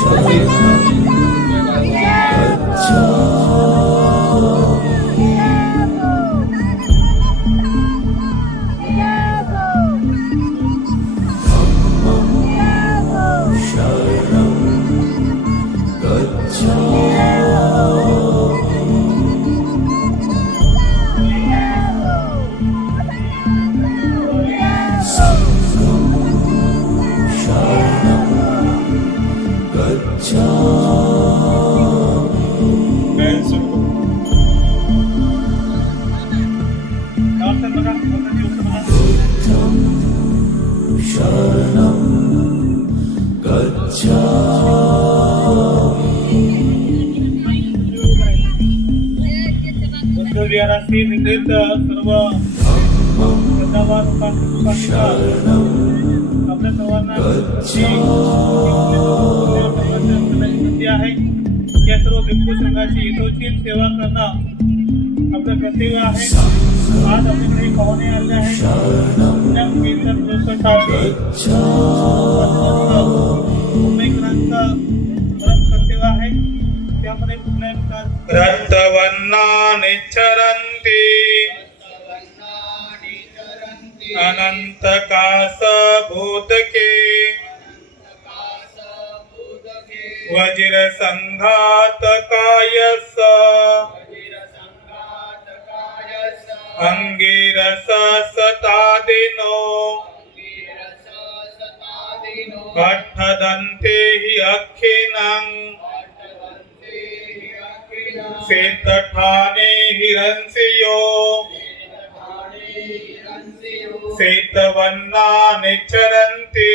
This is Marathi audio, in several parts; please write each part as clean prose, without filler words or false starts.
Shall विहाराशी निगडीत सर्व आपल्या सर्वांना विनंती आहे. या सर्व भिक्खू संघाची हितोची सेवा करणं आपलं कर्तव्य आहे. आज आपल्याकडे पाहुणे आले आहेत. मुंबईकरांचं परम कर्तव्य आहे. त्यामध्ये कुठल्याही रक्तवन्ना निच्चरन्ति अनंत कास भूतके वज्र संघात कायस अंगिरस सतादिनो अट्ठदन्ते हि अखिनं सेतठाने हिरंसियो सेतवन्ना निच्चरन्ति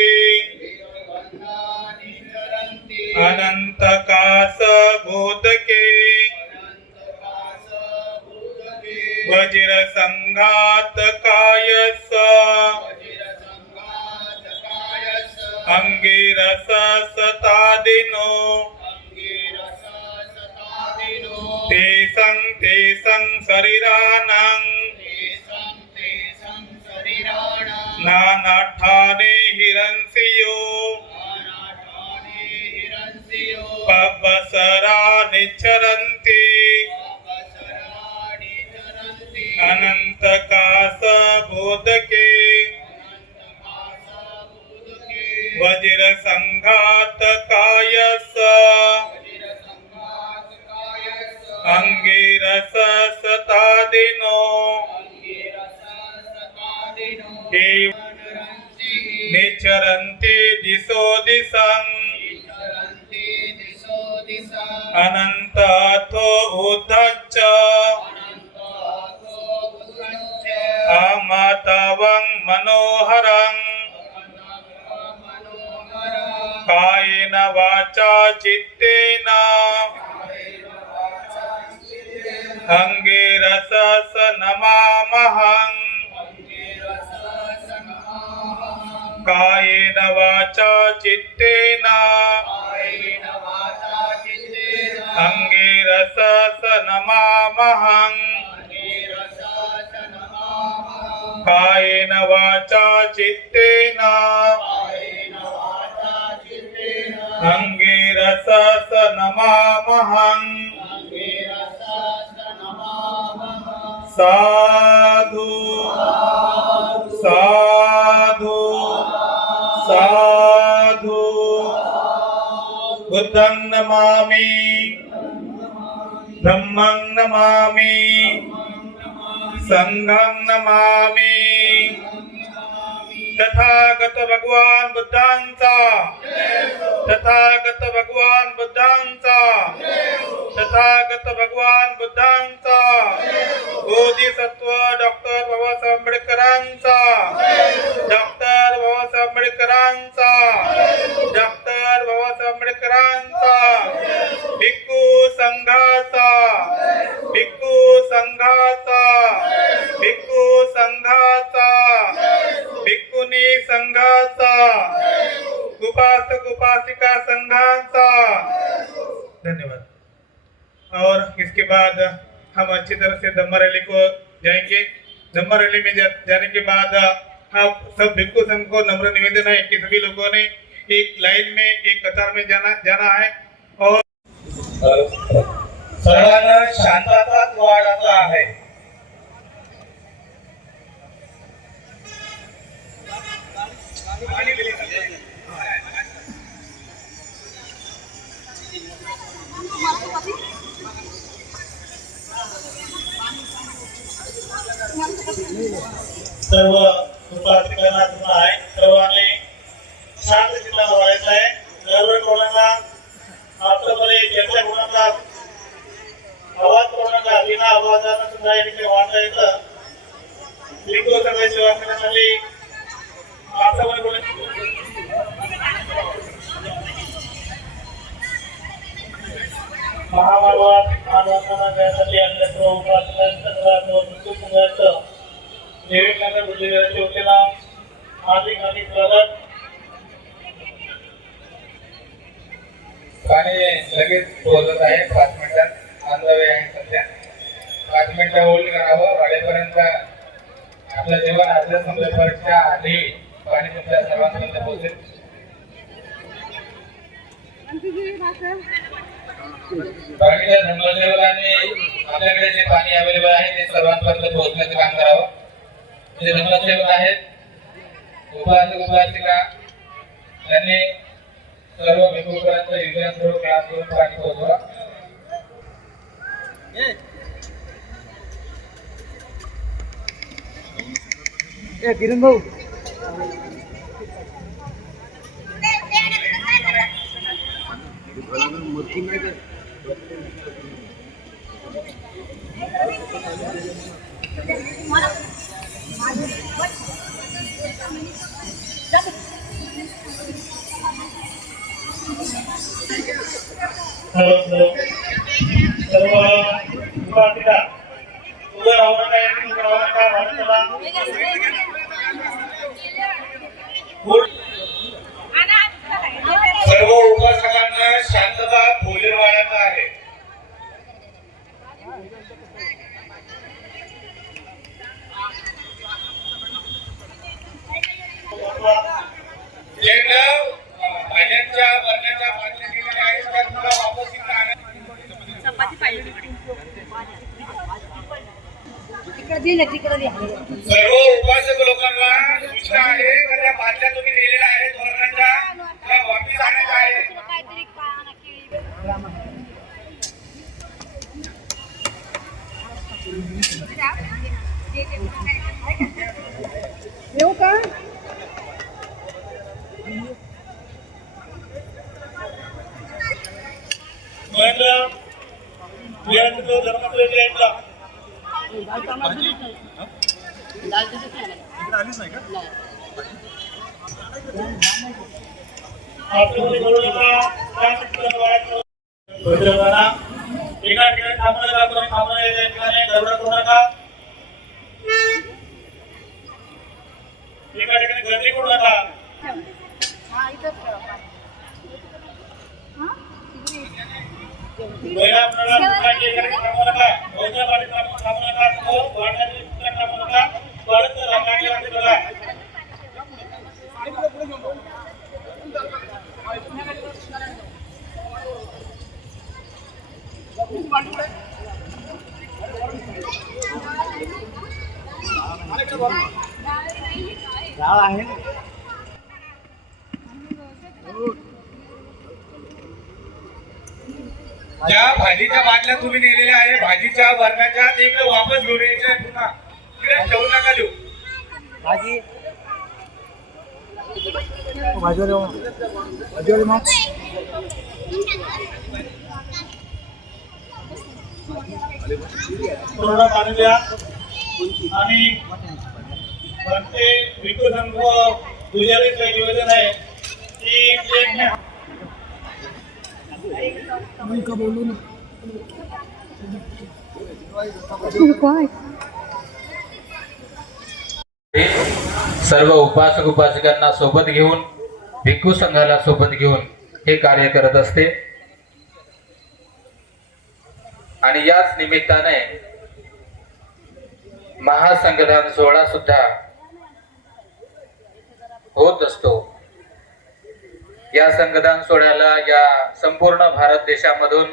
अनंत कास भूतके वज्र संघात कायस अंगिरस सतादिनो तेसं शरीरानं नानाठाने हिरंसियो पवसरा निच्चरन्ति अनंत कास भूतके वज्र संघात कायस अंगिरस सतादिनो निच्चरन्ति दिशो दिशं अनंताथो उद्धच्च अमतवं मनोहरं कायेन वाचा चित्तेन अंगिरस नमामहं कायेन वाचा चित्तेन अंगिरस नमामहं कायेन वाचा चित्तेन अंगिरस नमामहं साधु साधु साधु बुद्धं नमामि धम्मं नमामि संघं नमामि तथागत भगवान बुद्धांचा तथागत भगवान बुद्धांचा तथागत भगवान बुद्धांचा बोधिसत्व डॉक्टर बाबासाहेब आंबेडकरांचा डॉक्टर बाबासाहेब आंबेडकरांचा डॉक्टर बाबासाहेब आंबेडकरांचा भिक्खू संघाचा भिक्खू संघाचा भिक्खू संघाचा भिक्खुनी संघाचा उपासक उपासिका संघाचा। धन्यवाद। और इसके बाद हम अच्छी तरह से धम्म रैली को जाएंगे। धम्म रैली में जाने के बाद आप सब भिक्खु संघ को नम्र निवेदन है कि सभी लोगों ने एक लाइन में एक कतार में जाना है और सर्वांना शांतता वाढता आहे। सर्व उपाधिकांना आहे सर्वांनी शांत चित्तानं वाढायचं आहे. गडबड कोणाला आपल्याकडे ज्यांच्या कोणाला आवाज कोणाला बिना आवाजानं सुद्धा या ठिकाणी वाढता येतं. लिंगो सगळे सेवा करण्यासाठी आपल्याकडे महामानवात मानवांना त्यासाठी आपल्या सर्व उपासकांचं संघाचं देवेंद्र बुद्धिबळाच्या वतीनं हार्दिक हार्दिक स्वागत. पाणी लगेच बोलत आहे. 5 मिनिटात अंदावे आहे सध्या. 5 मिनिटं होल्ड करावं. वाडेपर्यंत आपलं जेवण आपल्या संपेपर्यंतच्या आधी पाणी तुमच्या सर्वांपर्यंत पोहोचेल. बाकीच्या धर्मसेवकांनी आपल्याकडे जे पाणी अवेलेबल आहे ते सर्वांपर्यंत पोहोचण्याचं काम करावं. जे धर्मसेवक आहेत, उपासक उपासिका त्यांनी सर्व भिक्षुकांचं युजन थ्रू क्लास करून पाणी पोहोचवा. किरण भाऊ सर्व उपासिका उभं राहू नका. उभं राहू नका. भारताला सर्व उपासकांना शांतता खोलीत वाढायचं आहे. ज्यांना भाज्यांच्या वरण्याच्या बाटल्या केलेल्या आहेत त्यांना वापस इकडे आणा. सर्व उपासक लोकांना सूचना आहे की त्या बाटल्या तुम्ही दिलेल्या आहेत वरण्याच्या त्या वापस आणायच्या आहेत. येऊ का एका ठिकाणी थांबू नका. कोणी थांबू नये. त्या ठिकाणी गडबड करू नका. एका ठिकाणी गर्दी करू नका. पहिला प्रणाम एका ठिकाणी थांबू नका. बहुतेक पाठी थांबू नका. तो वाढण्याची ठिकाणी थांबू नका. वाढत लागल्यावरती बघा. ज्या भाजीच्या बाटल्या तुम्ही नेलेल्या आहे भाजीच्या भरण्याच्या ते इकडे वापस घेऊन यायच्या आहेत. पुन्हा इकडे ठेवू नका देऊ. भाजी भाजीवाले मग पूर्ण पाणी द्या आणि प्रत्येक भिक्खू संघ पुजारीचं निवेदन आहे की सर्व उपासक उपासिकांना सोबत घेऊन भिक्खू संघाला सोबत घेऊन हे कार्य करत असते. आणि याच निमित्ताने महासंघदान सोहळा सुद्धा होत असतो. या संघदान सोहळ्याला या संपूर्ण भारत देशामधून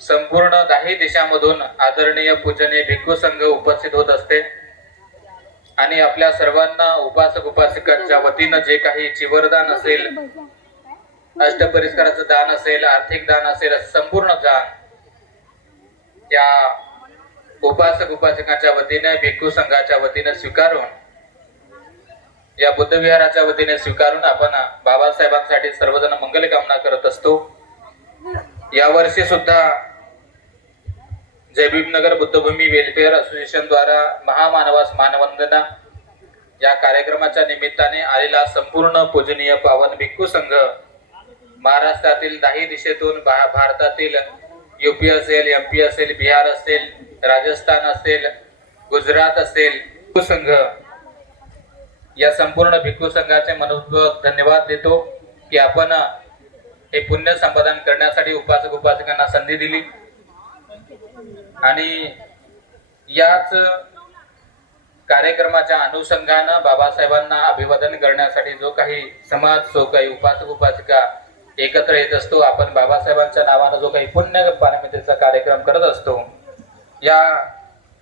संपूर्ण 10 देशामधून आदरणीय पूजनीय भिक्खू संघ उपस्थित होत असते. आणि आपल्या सर्वांना उपासक उपासिकांच्या वतीनं जे काही चिवरदान असेल अष्टपरिस्काराचं दान असेल, आर्थिक दान असेल, असं संपूर्ण दान या उपासक उपासकांच्या वतीने, भिक्खू संघाच्या वतीने स्वीकारून, या बुद्ध विहाराच्या वतीने स्वीकारून आपण बाबासाहेबांसाठी सर्वजण मंगल कामना करत असतो. यावर्षी सुद्धा जय भीमनगर बुद्धभूमी वेलफेअर असोसिएशन द्वारा महामानवास मानवंदना या कार्यक्रमाच्या निमित्ताने आलेला संपूर्ण पूजनीय पावन भिक्खू संघ महाराष्ट्रातील 10 दिशेतून भारतातील यूपी असेल, एमपी असेल, बिहार असेल, राजस्थान असेल, गुजरात असेल, भिक्खू संघ या संपूर्ण भिक्खू संघाचे मनपूर्वक धन्यवाद देतो की आपण हे पुण्य संपादन करण्यासाठी उपासक उपासकांना संधी दिली. आणि याच कार्यक्रमाच्या अनुषंगानं बाबासाहेबांना अभिवादन करण्यासाठी जो काही समाज, जो काही उपासक उपासिका एकत्र येत असतो, आपण बाबासाहेबांच्या नावानं जो काही पुण्य पारमितेचा कार्यक्रम करत असतो, या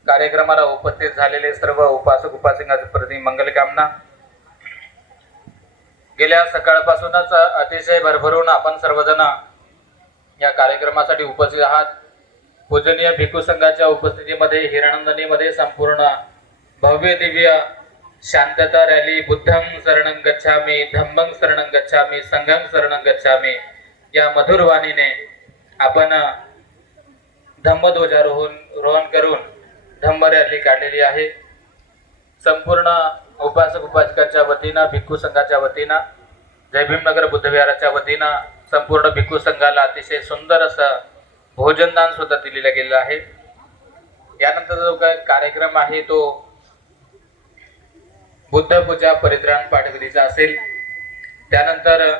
कार्यक्रमाला उपस्थित झालेले सर्व उपासक उपासिकांच्या प्रति मंगलकामना. गेल्या सकाळपासूनच अतिशय भरभरून आपण सर्वजण या कार्यक्रमासाठी उपस्थित आहात. पूजनीय भिक्खू संघाच्या उपस्थितीमध्ये हिरणनंदनीमध्ये संपूर्ण भव्य दिव्य शांतता रॅली, बुद्धं शरणं गच्छामि, धम्मं शरणं गच्छामि, संघं शरणं गच्छामि या मधुर वाणीने आपण धम्मध्वजारोहण करून धम्म रॅली काढलेली आहे. संपूर्ण उपासक उपासकांच्या वतीनं, भिक्खू संघाच्या वतीनं, जय भीमनगर बुद्धविहाराच्या वतीनं संपूर्ण भिक्खू संघाला अतिशय सुंदर असं भोजनदान सुद्धा दिलेलं गेलेलं आहे. यानंतर जो काही कार्यक्रम आहे तो बुद्ध पूजा परित्राण पाठविधीचा असेल. त्यानंतर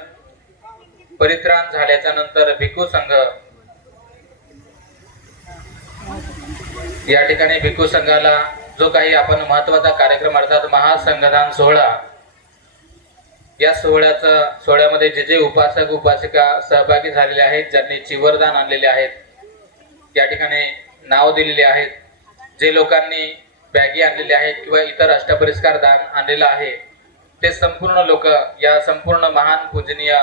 परित्राण झाल्याच्या नंतर भिक्खू संघ या ठिकाणी भिक्खू संघाला जो काही आपण महत्वाचा कार्यक्रम अर्थात महासंघदान सोहळा, या सोहळ्यामध्ये जे जे उपासक उपासिका सहभागी झालेले आहेत, ज्यांनी चिवरदान आणलेले आहेत, या ठिकाणी नाव दिलेले आहेत, जे लोकांनी बॅगी आणलेले आहेत किंवा इतर अष्टपरिस्कार दान आणलेलं आहे, ते संपूर्ण लोक या संपूर्ण महान पूजनीय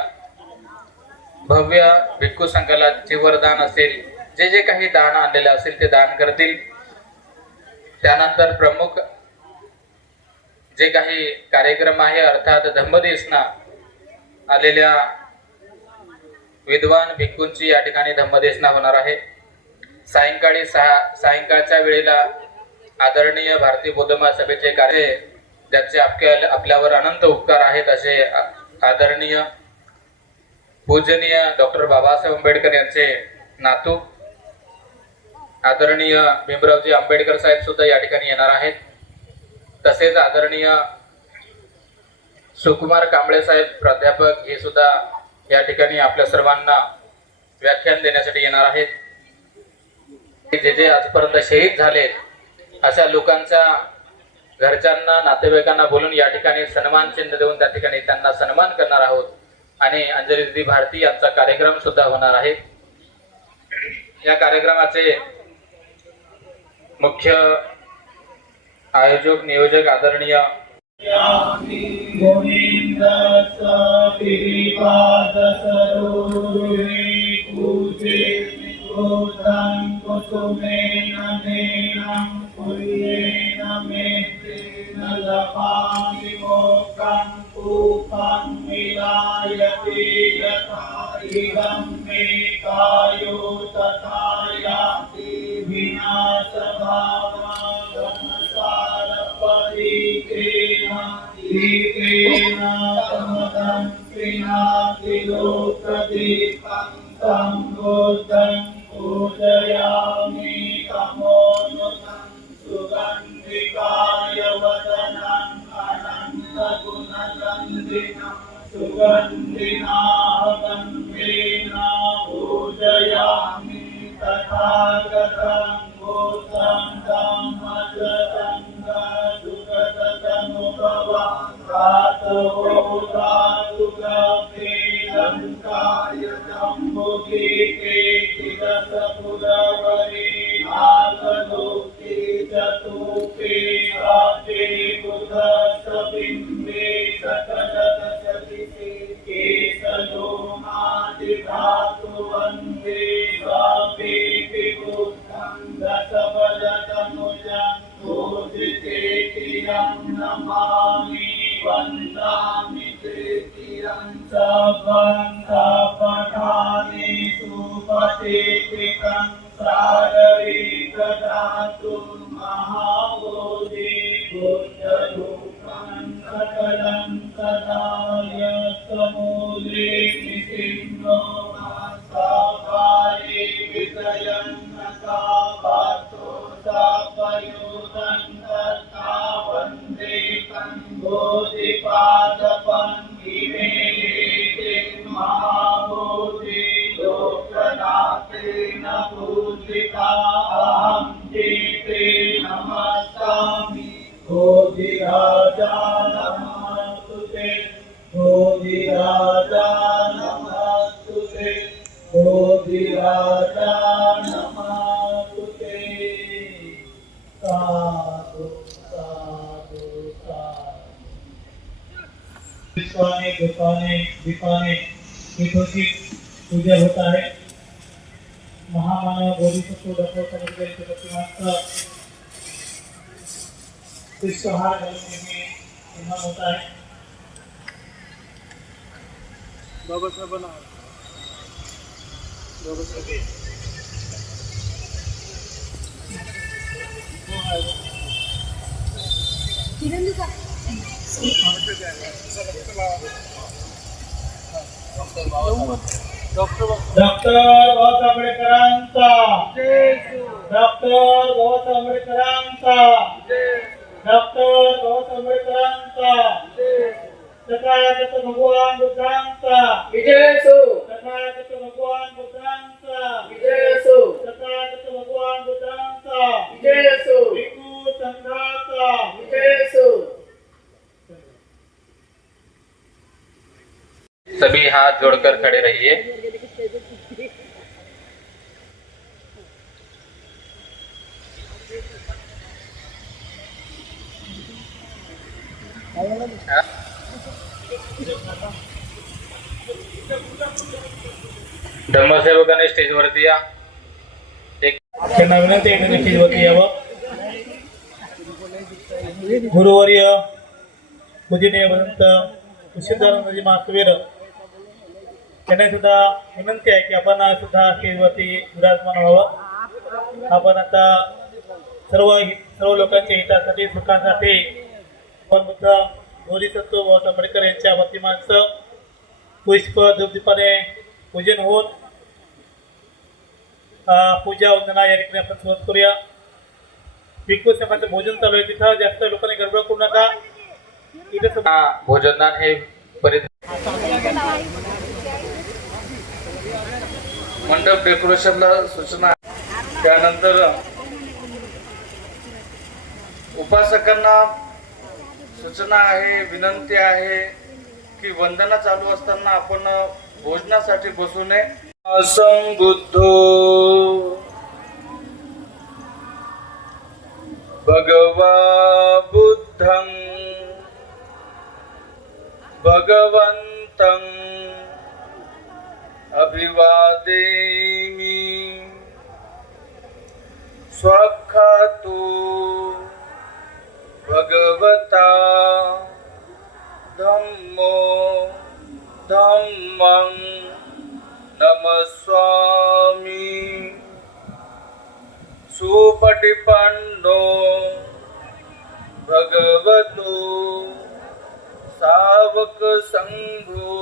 भव्य भिक्खू संघाला चिवरदान असेल, जे जे काही दान आणलेलं असेल ते दान करतील. त्यानंतर प्रमुख जे काही कार्यक्रम आहे अर्थात धम्मदेसना आलेल्या विद्वान भिक्खूंची या ठिकाणी धम्मदेसना होणार आहे. सायंकाळच्या वेळेला आदरणीय भारतीय बौद्ध महासभेचे कार्य, ज्याचे आपल्यावर अनंत उपकार आहेत, असे आदरणीय पूजनीय डॉक्टर बाबासाहेब आंबेडकर यांचे नातू आदरणीय भीमरावजी आंबेडकर साहेब सुद्धा या ठिकाणी येणार आहेत. तसेच आदरणीय सुकुमार कांबळे साहेब प्राध्यापक हे सुद्धा या ठिकाणी आपल्या सर्वांना व्याख्यान देण्यासाठी येणार आहेत. जे जे आजपर्यंत शहीद झालेत अशा लोकांच्या घरच्यांना, नातेवाईकांना बोलून या ठिकाणी सन्मान चिन्ह देऊन त्या ठिकाणी त्यांना सन्मान करणार आहोत. आणि अंजली दिदी भारती यांचा कार्यक्रम सुद्धा होणार आहे. या कार्यक्रमाचे मुख्य आयोजक नियोजक आदरणीय सकल बोधिराजा नमस्तुते साधु साधु साधु विश्वाने दुकाने दीपाने पीठों की पूजा होता है। महामानव बोधिसत्व डॉक्टर समझ गए प्रतिमा पुष्पहार डालने में निर्माण होता है। बाबा साहब बना बाबा साहब डॉक्टर बाबासाहेब आंबेडकरांचा डॉक्टर बाबासाहेब आंबेडकरांचा डॉक्टर बाबासाहेब आंबेडकरांचा तथागत भगवान बुद्धांचा विजय असो तथागत भगवान बुद्धांचा विजय असो तथागत भगवान बुद्धांचा विजय असो भिक्खू संघाचा विजय असो। सभी हाथ जोड़कर खड़े रहिए। धर्मसेवकाने स्टेजवरती या। एक त्यांना विनंती आहे की स्टेजवरती यावं। गुरुवर्य पूजनीय भंत तुळशीदारांजी महावीर त्यांना सुद्धा विनंती आहे की आपण सुद्धा स्टेजवरती विराजमान व्हावं। आपण आता सर्व लोकांच्या हितासाठी सुखासाठी आपण बुद्ध बोधिसत्व बाबासाहेब आंबेडकर यांच्या प्रतिमांचं पुष्प धूपदीपाने पूजन होऊन पूजा वंदना या ठिकाणी आपण सुरुवात करूया। भिक्खू संघाचं भोजन चालू आहे, तिथं जास्त लोकांनी गडबड करू नका। इथे भोजनदान हे मंडप डेकोरेशनला सूचना, त्यानंतर उपासकांना सूचना आहे, विनंती आहे की वंदना चालू असताना आपण भोजनासाठी बसू नये। संबुद्धो भगवा बुद्धं भगवन्तं अभिवादेमि स्वाक्षातो भगवता धम्मो धम्मं नमस्वामि सुपटिपन्नो भगवतो सावक संघो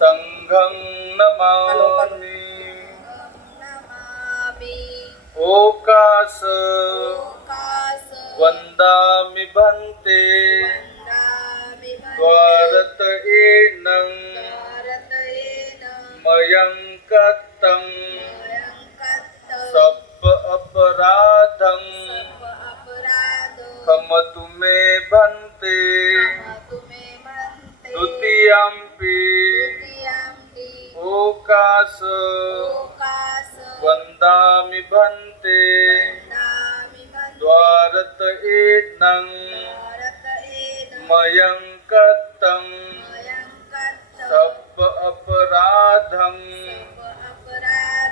संघं नमामि। ओकास वंदामि भन्ते द्वारत एनं मयं कत्तं सप्प अपराधं खमतु मे भन्ते द्वितीयंपि ओकास वंदामि भन्ते द्वारत एनं मयं कत्तं सप्प अपराधं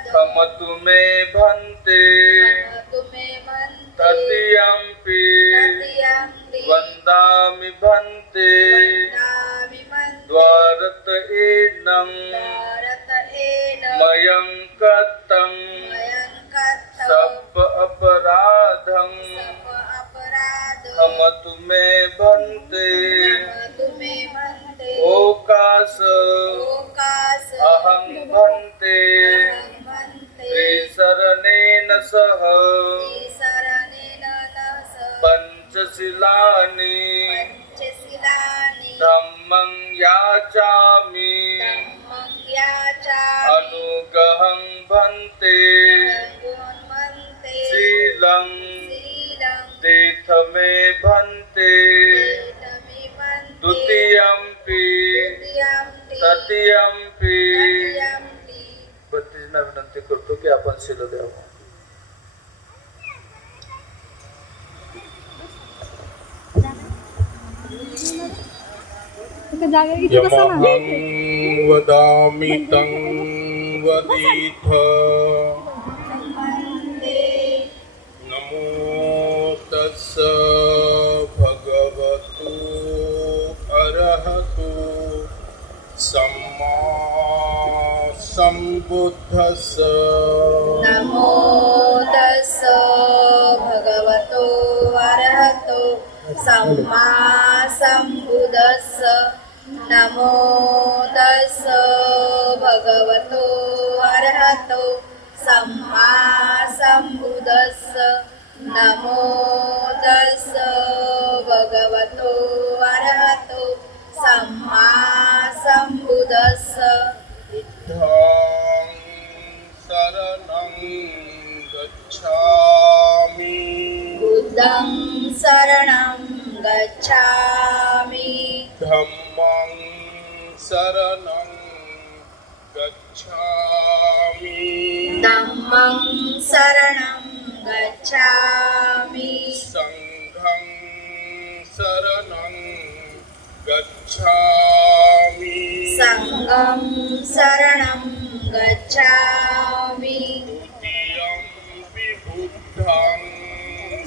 खमतु मे भन्ते तृतीयंपि वंदामि भन्ते द्वारत एनं मयं कत्तं सप्प अपराधं खमतु मे भन्ते। ओकास अहं भन्ते त्रिशरणेन सह पंचशिलानि धम्मं याचामि अनुग्रहं भन्ते शीलं तीर्थ मे भन्ते द्वितीयंपि तृतीयंपि गुरुजींना विनंती करतो की आपण शिल द्यावं. यमहं वदामि तं वदिथ नमो तस्स भगवतु अरहतु सम्मा सम्बुद्धस्स नमो तस्स भगवतो अरहतो सम्मा सम्बुद्धस्स नमो तस्स भगवतो अरहतो सम्मा सम्बुद्धस्स नमो तस्स भगवतो अरहतो सम्मा सम्बुद्धस्स बुद्धं शरणं गच्छामि बुद्धं शरणं गच्छामि धम्मं शरणं गच्छामि धम्मं शरणं गच्छामि संघं शरणं गच्छामि संघं शरणं गच्छामि द्वितीयं बुद्धं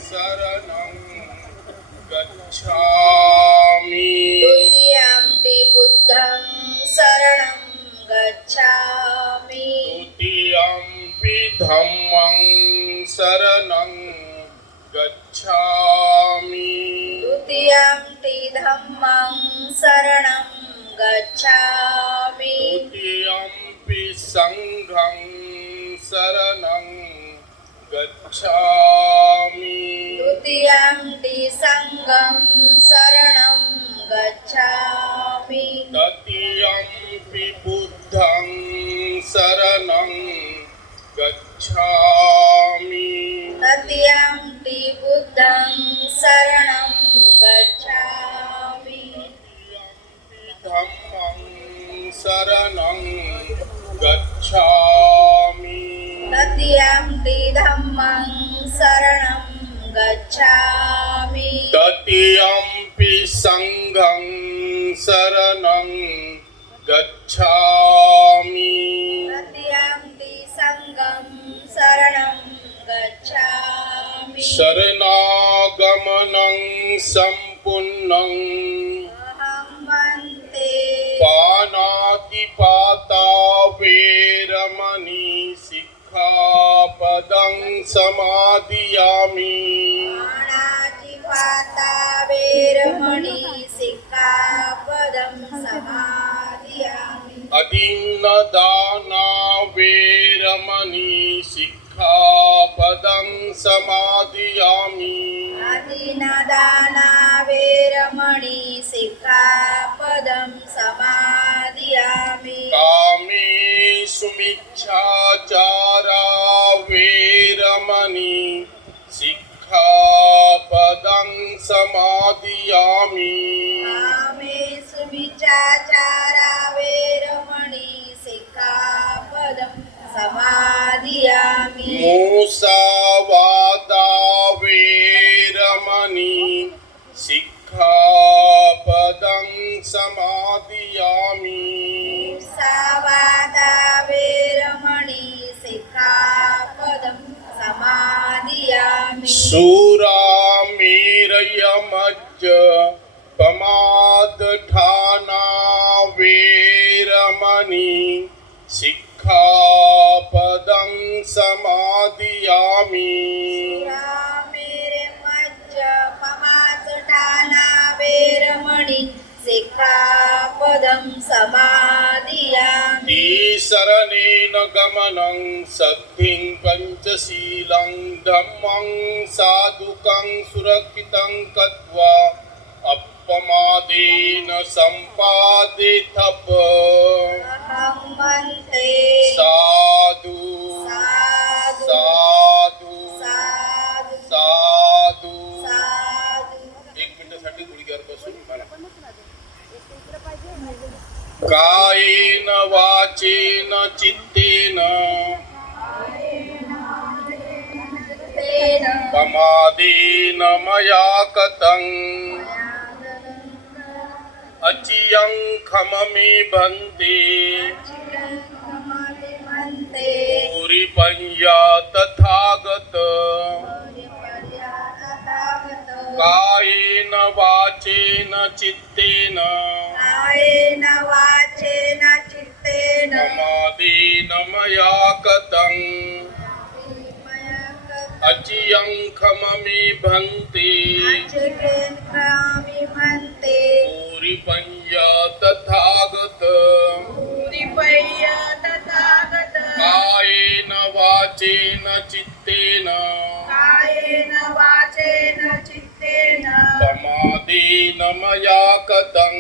शरणं गच्छामि द्वितीयं बुद्धं शरणं गच्छामि द्वितीयं धम्मं शरणं गच्छामि द्वितीयं धम्मं शरणं गच्छामि द्वितीयं संघं शरणं गच्छामि द्वितीयं संघं शरणं गच्छामि तृतीयं बुद्धं शरणं गच्छामि तृतीयं बुद्धं शरणं गच्छामि धम्मं शरणं गच्छामि तृतीयं धम्मं शरणं गच्छामि तृतीयं संघं शरणं गच्छामि तृतीयं संघं शरणं गच्छामि शरणागमनं सम्पूर्णं अहं वन्दे पानातिपाता वेरमणि सिक्खापदं समादियामि पाणातिपाता वेरमणि सिक्खापदं समादियामि अदीनदाना वेरमणि सिक्खापदं समादियामि अदीनदाना वेरमणि सिक्खापदं समादियामि कामेषु मिच्छाचारा वेरमणि सिक्खापदं समादियामि कामेषु मिच्छाचारा वेरमणि सिक्खापदं समादियामि मूसावादा वेरमणि सिक्खापदं समादियामि सावादा वेरमणि सिक्खापदं समादियामि शूरामेरयमज्ज पमादठाना वेरमणि सिक्खापदं समादियामि मेरे मज्ज पमाचटाना वेरमणि सिक्खापदं समादियामि शरणेन गमनं सद्धिं पञ्चशीलं धम्मं साधुकं सुरक्षितं कृत्वा अपमादेन सम्पादे तप अहं वन्दे साधु साधु साधु साधु साधु साधु 1 मिनिटासाठी गुडघ्यावर बसून मला कायेन वाचेन चित्तेन पमादीन मया कतं अचियं खममि भन्ति पूरिपञ्या तथागत कायेन वाचेन चित्तेन कायेन वाचेन चित्तेन पमादीन मया कतं अचियं खममि भन्ति अचिकेन्द्रामि भन्ते पूरिपञ्या तथागत पूरिपय्य तथागत कायेन वाचेन चित्तेन कायेन वाचेन चित्तेन पमादीन मया कतं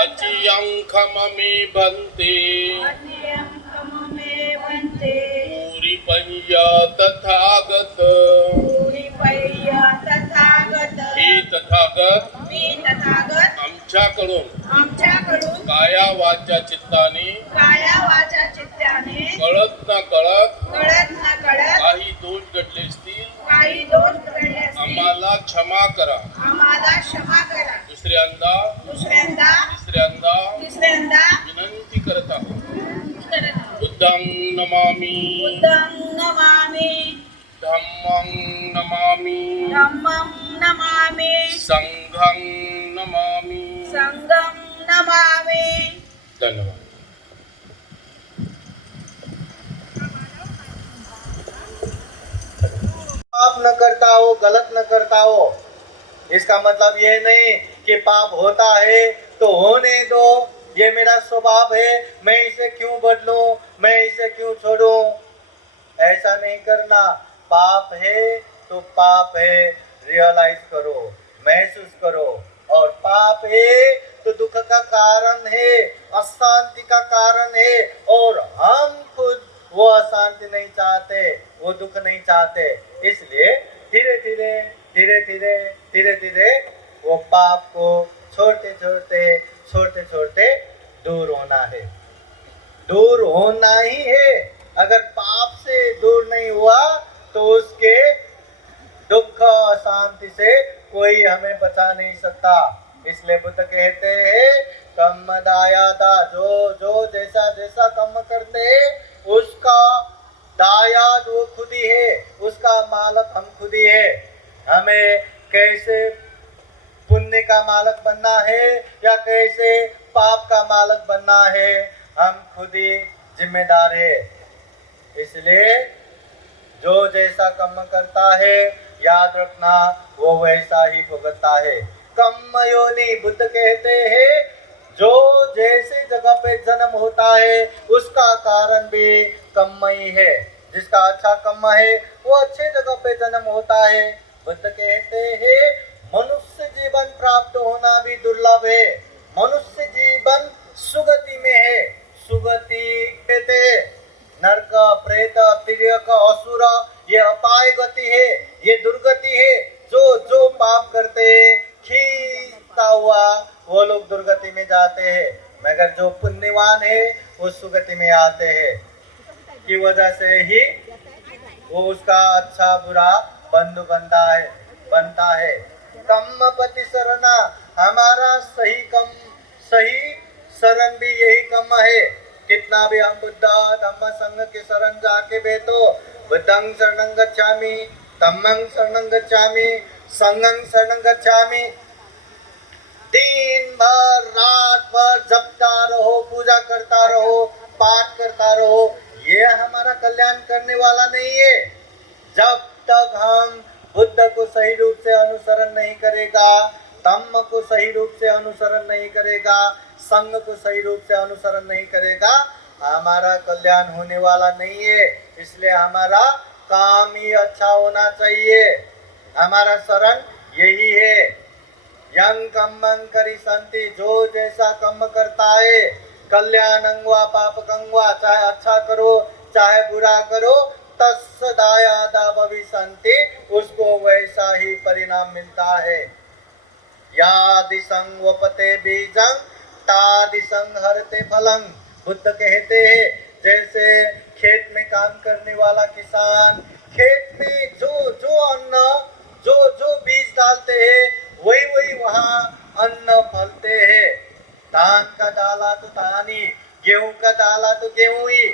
अचियं खममि भन्ति अतियङ्कममे भन्ते पूरिपञ्या तथागत पूरिपय्य तथागत हे तथागत मी तथागत आमच्याकडून आमच्याकडून काया वाचा चित्ताने काया वाचा चित्ताने कळत न कळत कळत न कळत काही दोष घडले असतील काही दोष घडले असतील आम्हाला क्षमा करा आम्हाला क्षमा करा दुसऱ्यांदा दुसऱ्यांदा तिसऱ्यांदा तिसऱ्यांदा विनंती करत आहोत करत आहोत. बुद्धं नमामि बुद्धं नमामि धम्मं नमामि धम्मं नमामि संघं नमामि संघं नमामि धन्यवाद. पाप न करता हो, गलत न करता हो, इसका मतलब ये नहीं कि पाप होता है तो होने दो, ये मेरा स्वभाव है, मैं इसे क्यों बदलूं, मैं इसे क्यों छोड़ूं, ऐसा नहीं करना. पाप है तो पाप है, रियलाइज करो, महसूस करो. और पाप है तो दुख का कारण है, अशांति का कारण है, और हम खुद वो अशांति नहीं चाहते, वो दुख नहीं चाहते. इसलिए धीरे धीरे धीरे धीरे धीरे धीरे वो पाप को छोड़ते छोड़ते छोड़ते छोड़ते दूर होना है. दूर होना ही है. अगर पाप से दूर नहीं हुआ तो उसके दुख अशांति से कोई हमें बचा नहीं सकता. इसलिए बुद्ध कहते हैं कर्म दायादा, जो जो जैसा जैसा कर्म करते हैं उसका दायाद वो खुद ही है, उसका मालक हम खुद ही है. हमें कैसे पुण्य का मालक बनना है या कैसे पाप का मालक बनना है, हम खुद ही जिम्मेदार है. इसलिए जो जैसा कर्म करता है याद रखना वो वैसा ही भुगतता है. कर्म योनि, बुद्ध कहते हैं जो जैसे जगह पे जन्म होता है उसका कारण भी कर्म ही है. जिसका अच्छा कर्म है वो अच्छे जगह पे जन्म होता है. बुद्ध कहते हैं मनुष्य जीवन प्राप्त होना भी दुर्लभ है. मनुष्य जीवन सुगति में है. सुगति कहते नरक, प्रेत, तिर्यक, असुर, ये अपाय गति है, ये दुर्गति है. जो जो पाप करते हैं खींचता हुआ वो लोग दुर्गति में जाते हैं, मगर जो पुण्यवान है वो सुगति में आते हैं. की वजह से ही वो उसका अच्छा बुरा बंधु बनता है. कम्मपति शरणा, हमारा सही शरण भी यही कम है. कितना भी हम बुद्ध धम्म संघ के शरण जाके बैठो, बुद्धं शरणं गच्छामि, धम्मं शरणं गच्छामि, संघं शरणं गच्छामि, दिन भर रात भर जपता रहो, पूजा करता रहो, पाठ करता रहो, ये हमारा कल्याण करने वाला नहीं है. जब तक हम बुद्ध को सही रूप से अनुसरण नहीं करेगा, धम्म को सही रूप से अनुसरण नहीं करेगा, संघ को सही रूप से अनुसरण नहीं करेगा, हमारा कल्याण होने वाला नहीं है. इसलिए हमारा काम ही अच्छा होना चाहिए. हमारा शरण यही है. यं कर्मं करि संति, जो जैसा कर्म करता है, कल्याणं वा पापकं वा, चाहे अच्छा करो चाहे बुरा करो, तस्य दायादा भविष्यन्ति, उसको वैसा ही परिणाम मिलता है. यादिशं वपते बीजं तादिशं हरते फलं. बुद्ध कहते हैं जैसे खेत में काम करने वाला किसान खेत में जो जो अन्न जो जो बीज डालते हैं वही वही वहाँ अन्न फलते हैं। धान का डाला तो धान ही, गेहूं का डाला तो गेहूं ही।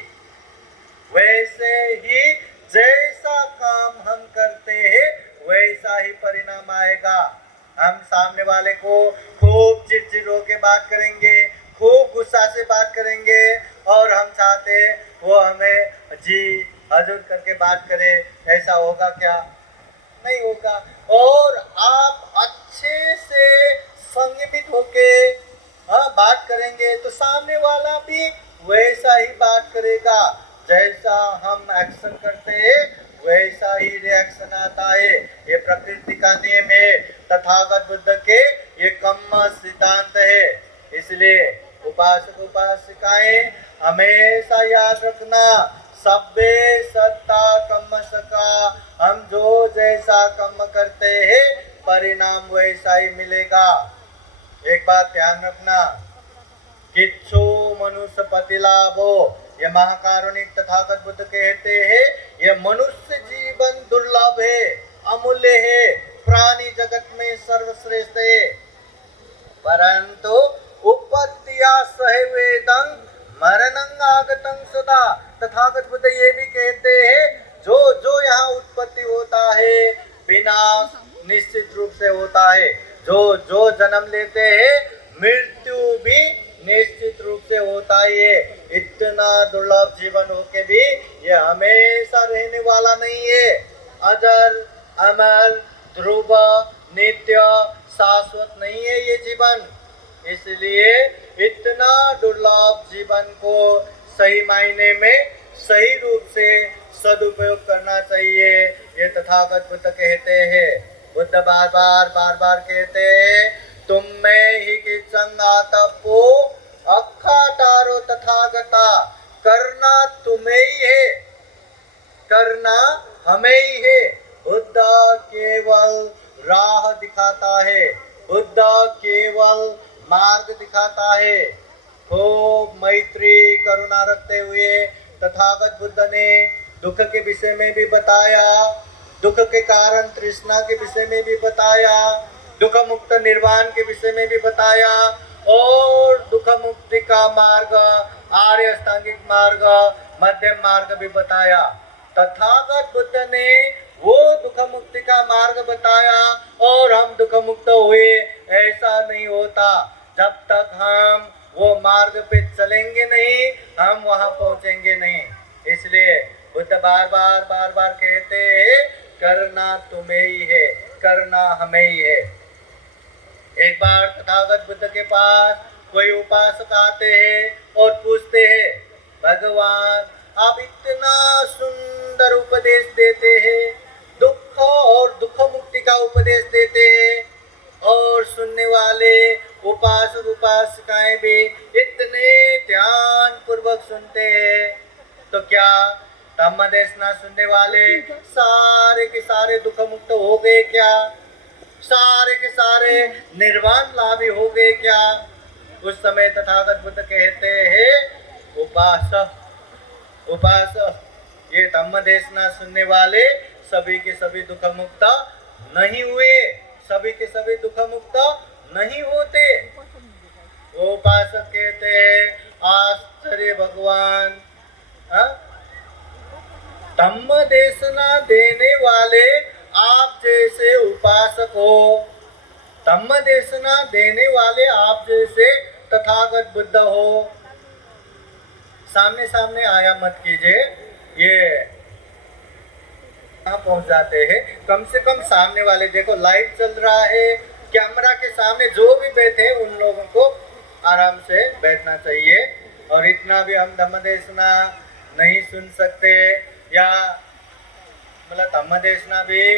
वैसे ही जैसा काम हम करते हैं वैसा ही परिणाम आएगा। हम सामने वाले को खूब चिड़चिड़ होके बात करेंगे, खूब गुस्सा से बात करेंगे और हम चाहते हैं वो हमें जी हजूर करके बात करे, ऐसा होगा क्या? नहीं होगा। और आप अच्छे से संयमित होके बात करेंगे तो सामने वाला भी वैसा ही बात करेगा। जैसा हम एक्शन करते हैं वैसा ही रिएक्शन आता है। ये प्रकृति का नियम है, तथागत बुद्ध के ये कम्म सिद्धांत है। इसलिए उपासक उपासिकाएं हमेशा याद रखना, सब्बे सत्ता कम्म सका, हम जो जैसा कर्म करते हैं परिणाम वैसा ही मिलेगा। एक बात ध्यान रखना, किच्छु मनुष्य पति लाभो, ये महाकारुणिक तथागत बुद्ध कहते हैं ये मनुष्य जीवन दुर्लभ है, अमूल्य है, प्राणी जगत में सर्वश्रेष्ठ है। परंतु उपत्तिया सहवेदं मरणं आगतं सदा, तथागत बुद्ध ये भी कहते हैं जो जो यहाँ उत्पत्ति होता है विनाश निश्चित रूप से होता है। जो जो जन्म लेते हैं मृत्यु भी निश्चित रूप से होता है। इतना दुर्लभ जीवन होके भी ये हमेशा रहने वाला नहीं है। अजर अमर ध्रुव नित्य शाश्वत नहीं है ये जीवन। इसलिए इतना दुर्लभ जीवन को सही मायने में सही रूप से सदुपयोग करना चाहिए, ये तथागत बुद्ध कहते हैं। बुद्ध बार बार कहते हैं तुम में ही कि संगातपो अखाटारो तथागता, करना तुम्हें ही है, करना हमें ही है। बुद्ध केवल राह दिखाता है, बुद्ध केवल मार्ग दिखाता है। खूब मैत्री करुणा रखते हुए तथागत बुद्ध ने दुख के विषय में भी बताया, दुख के कारण तृष्णा के विषय में भी बताया, दुख मुक्त निर्वाण के विषय में भी बताया और दुख मुक्ति का मार्ग आर्य अष्टांगिक मार्ग मध्यम मार्ग भी बताया। तथागत बुद्ध ने वो दुख मुक्ति का मार्ग बताया और हम दुख मुक्त हुए, ऐसा नहीं होता। जब तक हम वो मार्ग पे चलेंगे नहीं हम वहां पहुंचेंगे नहीं। इसलिए बुद्ध बार बार कहते हैं करना तुम्हें ही है, करना हमें ही है। एक बार तथागत बुद्ध के पास कोई उपासक आते हैं और पूछते हैं भगवान आप इतना सुंदर उपदेश देते हैं, दुख और दुख मुक्ति का उपदेश देते हैं और सुनने वाले उपासक उपासिकाएं भी इतने ध्यान पूर्वक सुनते हैं, तो क्या धम्म देशना सुनने वाले सारे के सारे दुख मुक्त हो गए क्या? सारे के सारे निर्वाण लाभी हो गए क्या? उस समय तथागत बुद्ध कहते हैं उपासक उपासक ये धम्म देशना सुनने वाले सभी के सभी दुख मुक्त नहीं हुए, सभी के सभी दुख मुक्त नहीं होते। वो उपासक कहते हैं आश्चर्य भगवान, धम्म देशना देने वाले आप जैसे उपासक हो, धम्म देशना देने वाले आप जैसे तथागत बुद्ध हो, सामने सामने आया मत कीजिए, ये कहाँ पहुंच जाते हैं। कम से कम सामने वाले देखो लाइव चल रहा है, कैमरा के सामने जो भी बैठे उन लोगों को आराम से बैठना चाहिए। और इतना भी हम धम्म देशना नहीं सुन सकते या मतलब धम्म देशना भी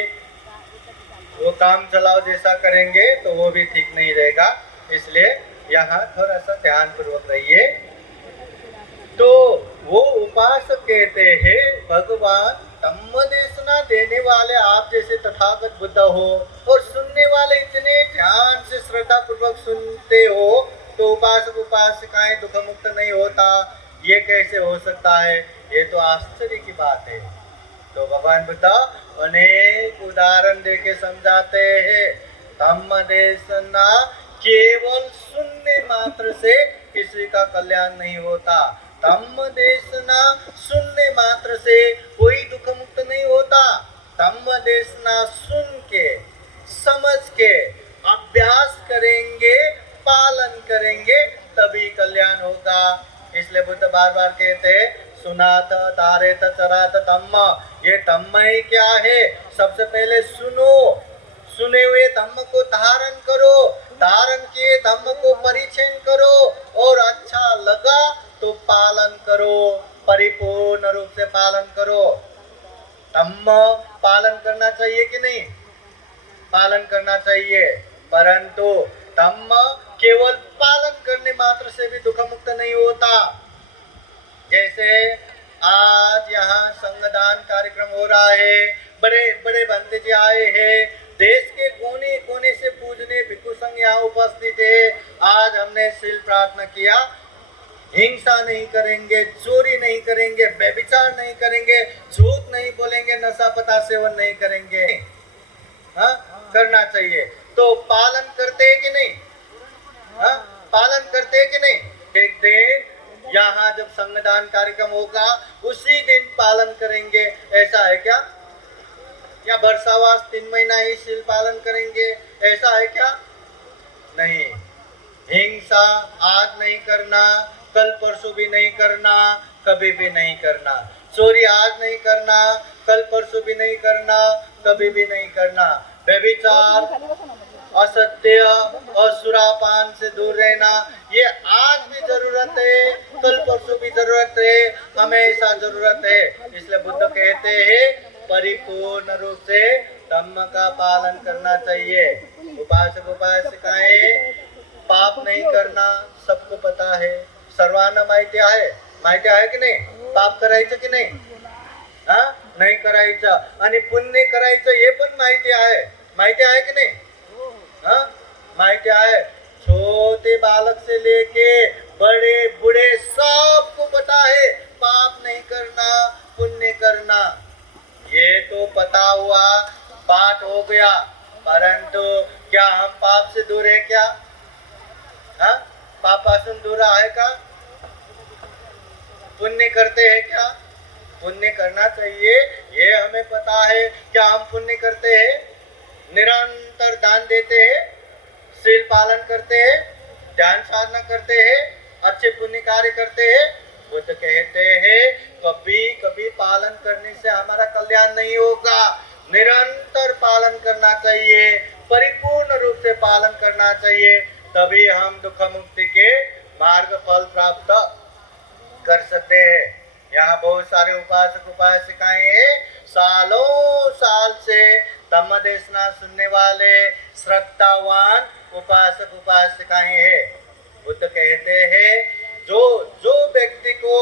वो काम चलाओ जैसा करेंगे तो वो भी ठीक नहीं रहेगा। इसलिए यहाँ थोड़ा सा ध्यान पूर्वक रहिए। तो वो उपासक कहते हैं भगवान धम्म देशना देने वाले आप जैसे तथागत बुद्ध हो और सुनने वाले इतने ध्यान से श्रद्धा पूर्वक सुनते हो तो उपासक उपासिकाएं दुख मुक्त नहीं होता, ये कैसे हो सकता है? ये तो आश्चर्य की बात है। तो भगवान बुद्ध अनेक उदाहरण देके समझाते हैं धम्म देशना केवल सुनने मात्र से किसी का कल्याण नहीं होता। धम्म देशना सुनने मात्र से कोई दुख मुक्त नहीं होता। धम्म देशना सुन के समझ के अभ्यास करेंगे, पालन करेंगे, तभी कल्याण होगा। इसलिए बुद्ध बार बार कहते हैं सुनाथ तारेत चरात धम्म। ये धम्म ही क्या है? सबसे पहले सुनो, सुने हुए धम्म को धारण करो, धारण किए धम्म को परिचय करो और अच्छा लगा तो पालन करो, परिपूर्ण रूप से पालन करो। धम्म पालन करना चाहिए कि नहीं? पालन करना चाहिए, परंतु धम्म केवल पालन करने मात्र से भी दुख मुक्त नहीं होता। जैसे आज यहाँ संगदान कार्यक्रम हो रहा है, बड़े बड़े बंदे जी आए हैं, देश के कोने कोने से पूजने भिक्षु संघ यहाँ उपस्थित है। आज हमने शील प्रार्थना किया, हिंसा नहीं करेंगे, चोरी नहीं करेंगे, व्यभिचार नहीं करेंगे, झूठ नहीं बोलेंगे, नशा पता सेवन नहीं करेंगे। हाँ, करना चाहिए। तो पालन करते हैं कि नहीं? हाँ, पालन करते हैं कि नहीं? एक दिन यहाँ जब संगदान कार्यक्रम होगा उसी दिन पालन करेंगे, ऐसा है क्या? या वर्षावास 3 महीना ही शील पालन करेंगे, ऐसा है क्या? नहीं। हिंसा आज नहीं करना, कल परसों भी नहीं करना, कभी भी नहीं करना। चोरी आज नहीं करना, कल परसों भी नहीं करना, कभी भी नहीं करना। व्यभिचार, असत्य और सुरापान से दूर रहना, ये आज भी जरूरत है, कल परसों भी जरूरत है, हमेशा जरूरत है। इसलिए बुद्ध कहते हैं परिपूर्ण रूप से धम्म का पालन करना चाहिए। उपासक उपासिकाएं पाप नहीं करना सबको पता है, सर्वांना माहिती आहे की नाही? पाप करायचं की नाही? हा, नाही करायचं आणि पुण्य करायचं हे पण माहिती आहे की नाही? हा, माहिती आहे। छोटे बालक से लेके बड़े बूढ़े सबको पता है पाप नहीं करना, पुण्य करना। ये तो पता हुआ बात हो गया, परंतु क्या हम पाप से दूर है क्या? हाँ, पापासून दूर आहे का? पुण्य करते हैं क्या? पुण्य करना चाहिए, ये हमें पता है। क्या हम पुण्य करते हैं? निरंतर दान देते हैं, शील पालन करते हैं, ध्यान साधना करते हैं, अच्छे पुण्य कार्य करते हैं। बुद्ध कहते हैं कभी कभी पालन करने से हमारा कल्याण नहीं होगा, निरंतर पालन करना चाहिए, परिपूर्ण रूप से पालन करना चाहिए, तभी हम दुख मुक्ति के मार्ग फल प्राप्त कर सकते हैं। यहाँ बहुत सारे उपासक उपासिकाएं सालों साल से धम्म देशना सुनने वाले श्रद्धावान उपासक उपासिकाएं हैं। बुद्ध कहते हैं जो जो व्यक्ति को